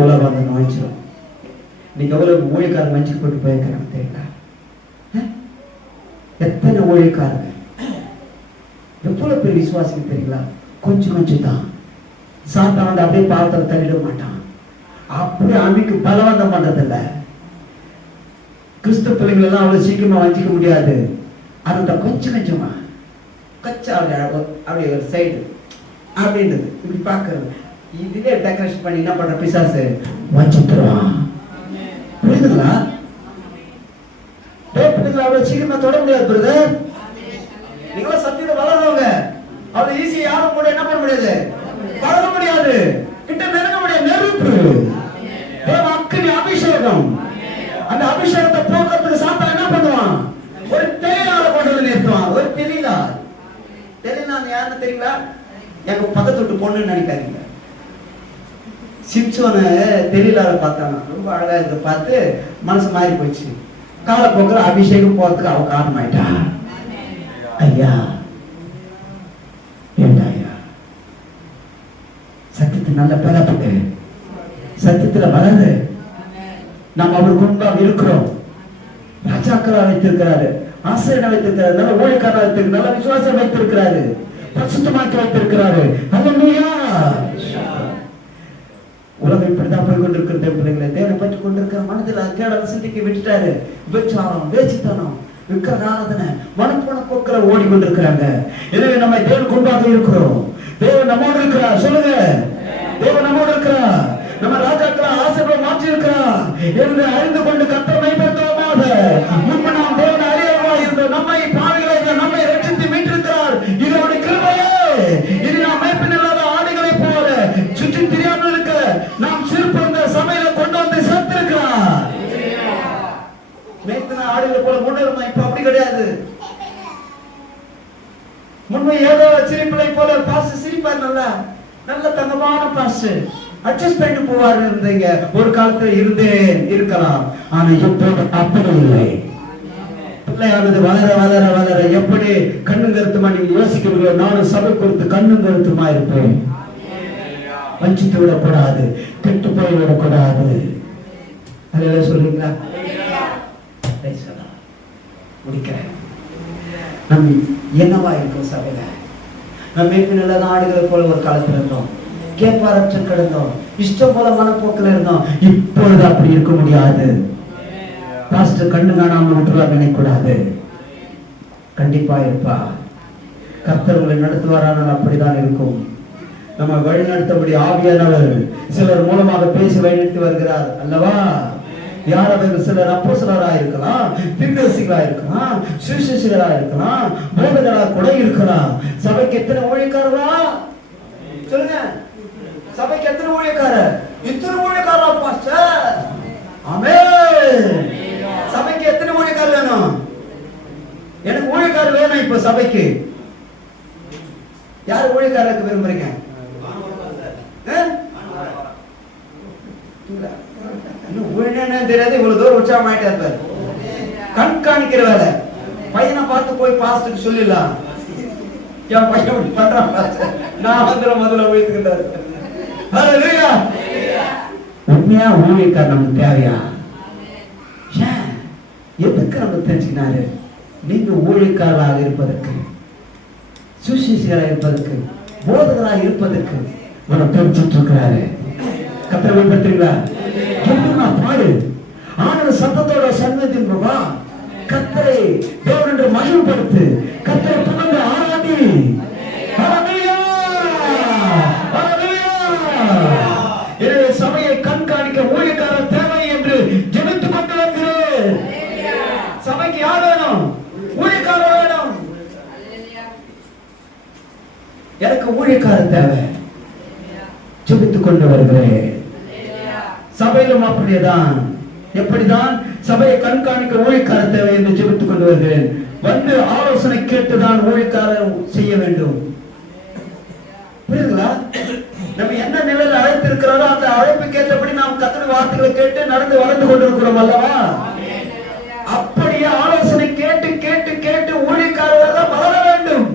உலகம் வந்து நுழைச்சிடும். இன்னைக்கு எவ்வளவு ஊழியக்காரங்க மஞ்சள் போட்டு போயிருக்கிறாங்க தெரியுங்களா? எத்தனை ஊழியக்காரங்க, எவ்வளவு பெரிய விசுவாசிக்கு தெரியுங்களா? கொஞ்சம் கொஞ்சம் தான். சாத்தான் வந்து அப்படியே பாவத்தில் தள்ளிட மாட்டான், அப்படியே அமைக்கு பலவந்தம் பண்றதில்ல. கிறிஸ்து பிள்ளைகள் எல்லாம் அவ்வளவு சீக்கிரமா வஞ்சிக்க முடியாது. அந்த கொஞ்சம் கொஞ்சமா கச்சா அப்படி ஒரு சைடு அப்படின்றது இப்படி பாக்குறது, இதுவே டெக்கரேஷன் பண்ணி என்ன பண்ற பிசாசு வஞ்சித்துருவான். புரியுதுங்களா? அவ்வளவு சீக்கிரமா தொட முடியாது பிரதர். நீங்களும் சத்தியத்தை வளர்றவங்க, அவ்வளவு ஈஸியா யாரும் கூட என்ன பண்ண முடியாது, வளர முடியாது, கிட்ட நெருங்க முடியாது. நெருப்பு தேவ அக்கினி அபிஷேகம். அந்த அபிஷேகத்தை போக்குறதுக்கு சாத்தா என்ன பண்ணுவான்? ஒரு தெளிலால கொண்டு வந்து நிறுத்துவான். ஒரு தெளிலா யாருன்னு தெரியுங்களா? எங்க பக்கத்து விட்டு பொண்ணுன்னு நினைக்காதீங்க. சிம்சோன தெளிலால பார்த்தாங்க, ரொம்ப அழகா இதை பார்த்து மனசு மாறி போச்சு. காலப்போக்கிற அபிஷேகம் போறதுக்கு அவ காரணமாயிட்டா. ஐயா ஏண்டா ஐயா, சத்தியத்தை நல்ல பலப்புங்க, சத்தியத்துல வளரு. நாம் அவர் முன்பாக இருக்கிறோம். ராஜாக்களா வைத்திருக்கிறாரு, ஆசிரியர் வைத்திருக்கிறாரு, நல்ல ஊழியக்காரா வைத்திருக்கிறாரு, நல்ல விசுவாசம் வைத்திருக்கிறாரு, பரிசுத்தமாக்கி வைத்திருக்கிறாரு. ஹல்லேலூயா. உலகம் இப்படிதான் போய் கொண்டிருக்கிற பிள்ளைகளை தேவனை பற்றி கொண்டிருக்கிற மனதில் தேடல் சிந்திக்க விட்டுட்டாரு. விபச்சாரம், வேசித்தனம், விக்கிர ஆராதனை, மனப்போன போக்கில ஓடிக்கொண்டிருக்கிறாங்க. எனவே நம்ம தேவன் கொண்டாக இருக்கிறோம். தேவன் நம்மோடு இருக்கிறார். சொல்லுங்க, தேவன் நம்மோடு இருக்கிறார். நம்ம ராஜாக்களா ஆசைகளை மாற்றி இருக்கிறார் என்று அறிந்து கொண்டு கர்த்தரை மையப்படுத்துவோமாக. முன்பு நாம் தேவனை அறியவா இருந்த நம்மை பாவிகளை நம்மை ரட்சித்து மீட்டிருக்கிறார். இது அவருடைய கிருபையே. இது நாம் மேய்ப்பன் இல்லாத ஆடுகளை போல சுற்றி தெரியாமல் இருக்க நாம் சிறுபிறந்த சபையில கொண்டு வந்து சேர்த்திருக்கிறார். மேய்ப்பன ஆடுகளை போல முன்னேறுமா? இப்ப அப்படி கிடையாது. முன்பு ஏதோ சிரிப்பிலை போல பாஸ் சிரிப்பார். நல்ல தங்கமான பாஸ் அட்ஜஸ்ட் பண்ணிட்டு போவாரு. இருந்தீங்க ஒரு காலத்துல இருக்கலாம். ஆனா இப்போது அப்படி இல்லை. பிள்ளையானது வளர வளர வளர எப்படி கண்ணும் கருத்துமா நீங்க யோசிக்கிறீங்களோ, நானும் சபை குறித்து கண்ணும் கருத்துமா இருப்பேன். வஞ்சித்து விடக்கூடாது, கெட்டு போய் விடக்கூடாது. அதெல்லாம் சொல்றீங்களா? முடிக்கிறேன். நம்ம என்னவா இருக்கும் சபையில? நம்ம நல்ல ஆடுகளை போல ஒரு காலத்துல இருந்தோம். கேட்பாரற்று கிடந்தோம். இஷ்டம் போல மனப்போக்கில் இருந்தோம். இப்பொழுது அப்படி இருக்க முடியாது. பாஸ்டர் கண்ணு காணாமல் விட்டுருவா நினைக்கூடாது. கண்டிப்பா இருப்பா. கர்த்தர் உங்களை நடத்துவாரானால் அப்படிதான் இருக்கும். நம்ம வழிநடத்தபடி ஆவியானவர் சிலர் மூலமாக பேசி வழிநடத்தி வருகிறார் அல்லவா? யார் அவர்கள்? சிலர் அப்போஸ்தலராக இருக்கலாம், தீர்க்கதரிசிகளாக இருக்கலாம், சுவிசேஷகராக இருக்கலாம், போதகராக கூட இருக்கலாம். சபைக்கு எத்தனை ஊழியக்காரரா சொல்லுங்க? சபைக்கு எத்தனை ஊழியக்காரர்? இத்தனை ஊழியக்காரா பாஸ்டர்? ஆமென். சபைக்கு எத்தனை ஊழியக்காரர் வேணும்? எனக்கு ஊழியக்காரர் வேணும். இப்ப சபைக்கு யார் ஊழியக்காரருக்கு விரும்புறீங்க? ஊழியன்னு தெரியாது. இவ்வளவு தூரம் உற்சாகமாயிட்டே இருப்பாரு. கண்காணிக்கிற வேலை. பையனை பார்த்து போய் பாஸ்டருக்கு சொல்லிடலாம், என் பையன் பண்றான் பாஸ்டர், நான் முதல்ல ஊழியத்துக்கிட்டாரு. உண்மையா ஊழியக்கார் நமக்கு தேவையா? எதுக்கு நம்ம தெரிஞ்சுக்கினாரு? நீங்க ஊழியக்காரராக இருப்பதற்கு, சுவிசேஷகராக இருப்பதற்கு, போதகராக இருப்பதற்கு உங்களை தெரிஞ்சிட்டு இருக்கிறாரு. கர்த்தரை பயன்படுத்துறீங்களா? பாடு ஆனந்த சத்தத்தோட சன்னதின் பிரபா கர்த்தரை தேவன் என்று மகிமைப்படுத்து. கர்த்தரை புகழ்ந்து ஆராதி. எனவே சபையை கண்காணிக்க ஊழியக்காரர் தேவை என்று ஜெபித்துக் கொண்டு வருகிறேன். சபைக்கு யார் வேணும்? ஊழியக்காரர் வேணும். எனக்கு ஊழியக்காரர் தேவை. ஜெபித்துக் கொண்டு வருகிறேன். சபையிலும் அப்படியேதான். எப்படிதான் சபையை கண்காணிக்க ஊழியக்காரர் தேவை என்று ஜெபித்துக் கொண்டு வருகிறேன். வந்து ஆலோசனை கேட்டுதான் ஊழியக்காரர் செய்ய வேண்டும். புரியுதுங்களா? நம்ம என்ன நிலையில் அழைத்திருக்கிறோம் அந்த அழைப்புக்கு ஏற்றபடி நாம் கர்த்தருடைய வார்த்தைகளை கேட்டு நடந்து வளர்ந்து கொண்டிருக்கிறோம் அல்லவா? அப்படியே ஆலோசனை கேட்டு கேட்டு கேட்டு ஊழியக்காரர்கள் வளர வேண்டும்.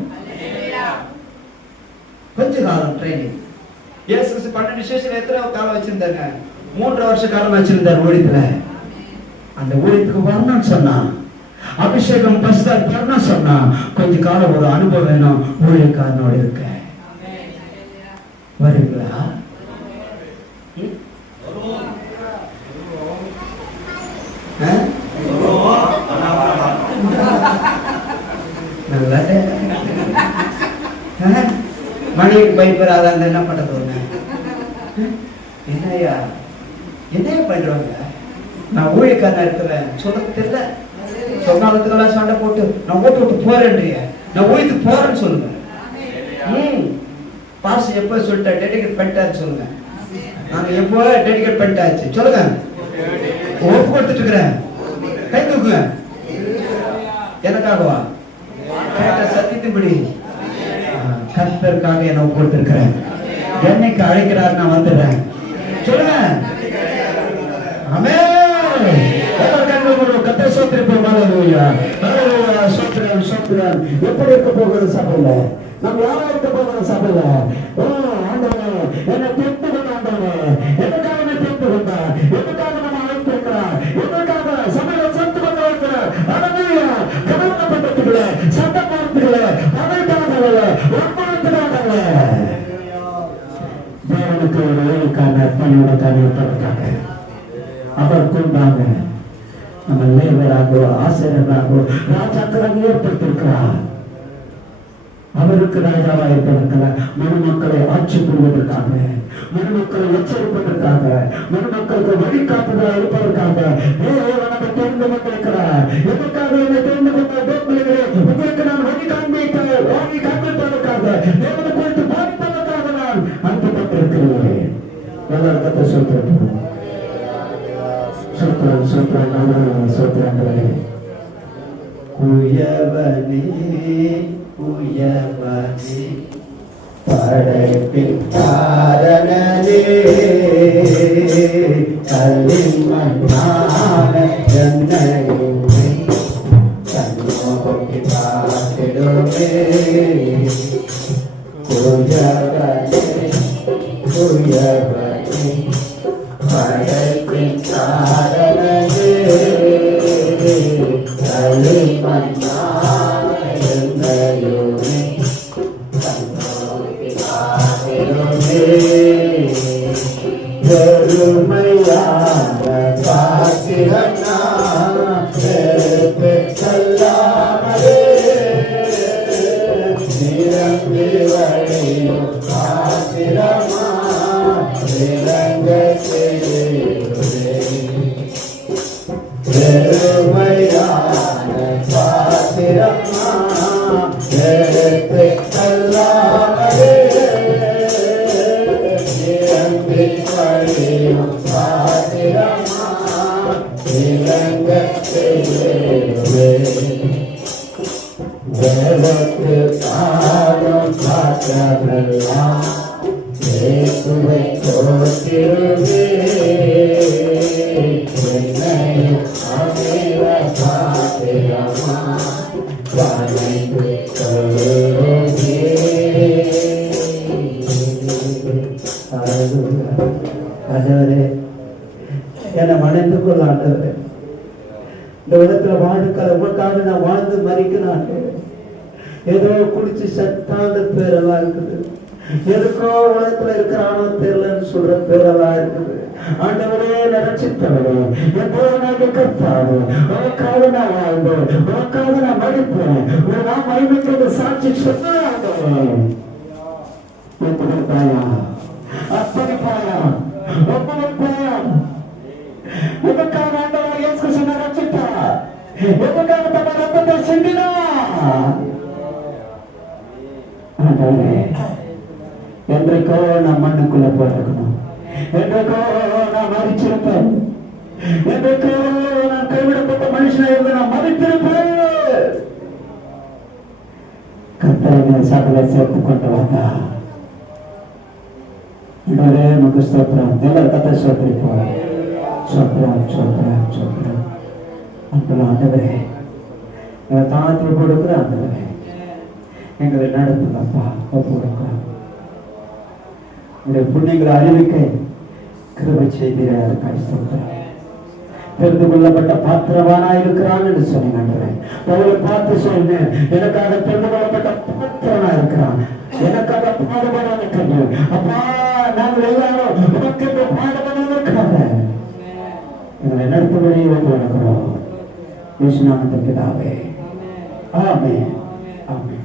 கொஞ்ச காலம் ட்ரைனிங். இயேசு 12 விசேஷம் எத்தனை காலம் வச்சிருந்தாங்க? 3 வருஷ காலம் வச்சிருந்தார் ஊழியத்துல. அந்த ஊழியத்துக்கு வரணும்னு சொன்னா, அபிஷேகம் பரிசுத்தம் பெறணும் சொன்னா, கொஞ்ச காலம் ஒரு அனுபவம் வேணும். ஊழியக்காரனோட இருக்க வருங்களா? மணிக்கு பயப்படாத என்ன பண்றது? என்னையா என்னையா பண்றாங்க? நான் ஊழியக்காரனா இருக்கிறேன் சொல்ல தெரியல. சொன்னாலத்துக்கெல்லாம் சண்டை போட்டு நான் ஓட்டு விட்டு போறேன்றிய, நான் ஊழியத்துக்கு போறேன்னு சொல்லுங்க. பாஸ் எப்போ சொல்லிட்டா டெடிகேட் பண்ணிட்டாரு சொல்லுங்க. நாங்க எப்போ டெடிகேட் பண்ணிட்டாச்சு சொல்லுங்க. ஒப்பு கொடுத்துட்டு இருக்கிறேன். கை தூக்குங்க. எனக்காகவா? சத்தியத்தின்படி கர்த்தருக்காக என்ன ஒப்பு கொடுத்திருக்கிறேன். என்னைக்கு அழைக்கிறார் நான் வந்துடுறேன் சொல்லுங்க. ஆமென். கர்த்தர் ஸ்தோத்திரம். ஹல்லேலூயா ஹல்லேலூயா. ஸ்தோத்திரம் ஸ்தோத்திரம். எப்படி இருக்க போகிறது சபையில? நம்ம யாரா இருக்க போகிற சபையில? ஓ ஆண்டவரே, என்னை தீர்த்து கொண்டு ஆண்டவரே, எதுக்காக என்னை தீர்த்து கொண்டா? எதுக்காக நம்ம அழைத்திருக்கிறார்? எதுக்காக சபையில சேர்த்து கொண்டு இருக்கிறார்? ஹல்லேலூயா. கவனப்பட்டதுல சட்ட பார்த்துக்கல அவைக்காகல ஒப்பந்தத்துக்காகல தேவனுக்கு ஒரு வேலைக்கான பணியோட காரியத்திற்காக அதற்குண்டாக நம்ம லேவராகவோ ஆசிரியராகவோ ராஜாக்களாக ஏற்படுத்திருக்கிறார். அவருக்கு ராஜாவா இருப்பதற்காக மனுமக்களை ஆட்சி புரிவதற்காக, மனுமக்களை எச்சரிப்பதற்காக, மனுமக்களுக்கு வழிகாட்டுதலாக இருப்பதற்காக தேவனை தெரிந்து கொண்டிருக்கிறார். எதற்காக என்னை தெரிந்து கொண்டிருக்கிறேன்? உங்களுக்கு நான் வழி காண்பிப்பதற்காக, தேவனை குறித்து பாதிப்பதற்காக நான் அனுப்பப்பட்டிருக்கிறேன். எல்லாருக்கத்தை சொல்றேன் சொல்றேன் உயவனே உயவனே படைப்பின் காரணனே களிமண்ணான என்னையுமே கண்ணோக்கி பார்த்திடுமே. உயவனே உயவனே படைப்பின் காரணனே களிமண்ணான என்னையுமே கண்ணோக்கி பார்த்திடுமே. பெருமையான பாத்திரனா பெற்றல்லாமலே நிரம்பி வழியும் பாத்திரமா நிரங்க செய்யுமே. பெருமையான பாத்திரமா பெற்றல்லாமலே நிரம்பி வழியும் பாத்திரமா நிரங்க செய்யுமே. தேவத்து காலம் காற்றவெல்லாம் இயேசுவை தோற்றிடுமே. என்னையும் அமிர பாத்திரமா வளைந்து கொள்ளுமே. ஆண்டவரே, என்னை மணிந்து கொள்ள ஆண்டவரே. இந்த உலகத்துல வாழ்க்கையில உங்களுக்காக நான் வாழ்ந்து மறிக்கிறேன். ஏதோ குடிச்சு சத்தாந்த பேரெல்லாம் இருக்குது, எதுக்கோ உலகத்துல இருக்கிறானோ தெரியலன்னு சொல்ற பேரெல்லாம் இருக்குது. ஆண்டவரே, நினைச்சிட்டவரே, எப்போது கர்த்தாவே, உனக்காக நான் வாழ்ந்தேன், உனக்காக நான் மடிப்பேன், நான் மகிமைக்கு சாட்சி சொன்னாயா அப்படிப்பாயா ஒப்படைப்பாயா. எதுக்காக ஆண்டவர் இயேசு கிறிஸ்து ரட்சித்தா? எதுக்காக தன்னை ரத்தத்தை சிந்தினா? ஆண்டவரே, என்றைக்கோ நான் மண்ணுக்குள்ள போயிருக்கணும், என்றைக்கோ நான் மதிச்சிருப்பேன், என்றைக்கோ நான் கைவிடப்பட்ட மனுஷனாக இருந்து நான் மதித்திருப்பேன். கர்த்தரை சபையை சேர்த்து கொண்டு வந்தா இவரே நமக்கு ஸ்தோத்திரம். எல்லாரும் கர்த்தரை ஸ்தோத்திரிப்போம். ஸ்தோத்திரம் ஸ்தோத்திரம் ஸ்தோத்திரம். அன்புள்ள ஆண்டவரே, எங்களை தாழ்த்தி கொடுக்கிற ஆண்டவரே, எங்களை நடத்துங்கப்பா. ஒப்பு கொடுக்கிறோம். உடைய புண்ணியங்களை அறிவிக்க கிருபை செய்திட ஸ்தோத்திரம். தெரிந்து கொள்ளப்பட்ட பாத்திரவானா இருக்கிறான் என்று சொன்னீங்க. அவளை பார்த்து சொன்னேன், எனக்காக தெரிந்து கொள்ளப்பட்ட பாத்திரனா இருக்கிறான், எனக்காக பாடுபட இருக்கிறேன். அப்பா, நாங்கள் எல்லாரும் உனக்கு பாடுபட இருக்கிறாங்க. எங்களை நடத்துவதை வந்து வணங்குறோம். இயேசு நாமத்தில் பிதாவே, ஆமென் ஆமென்.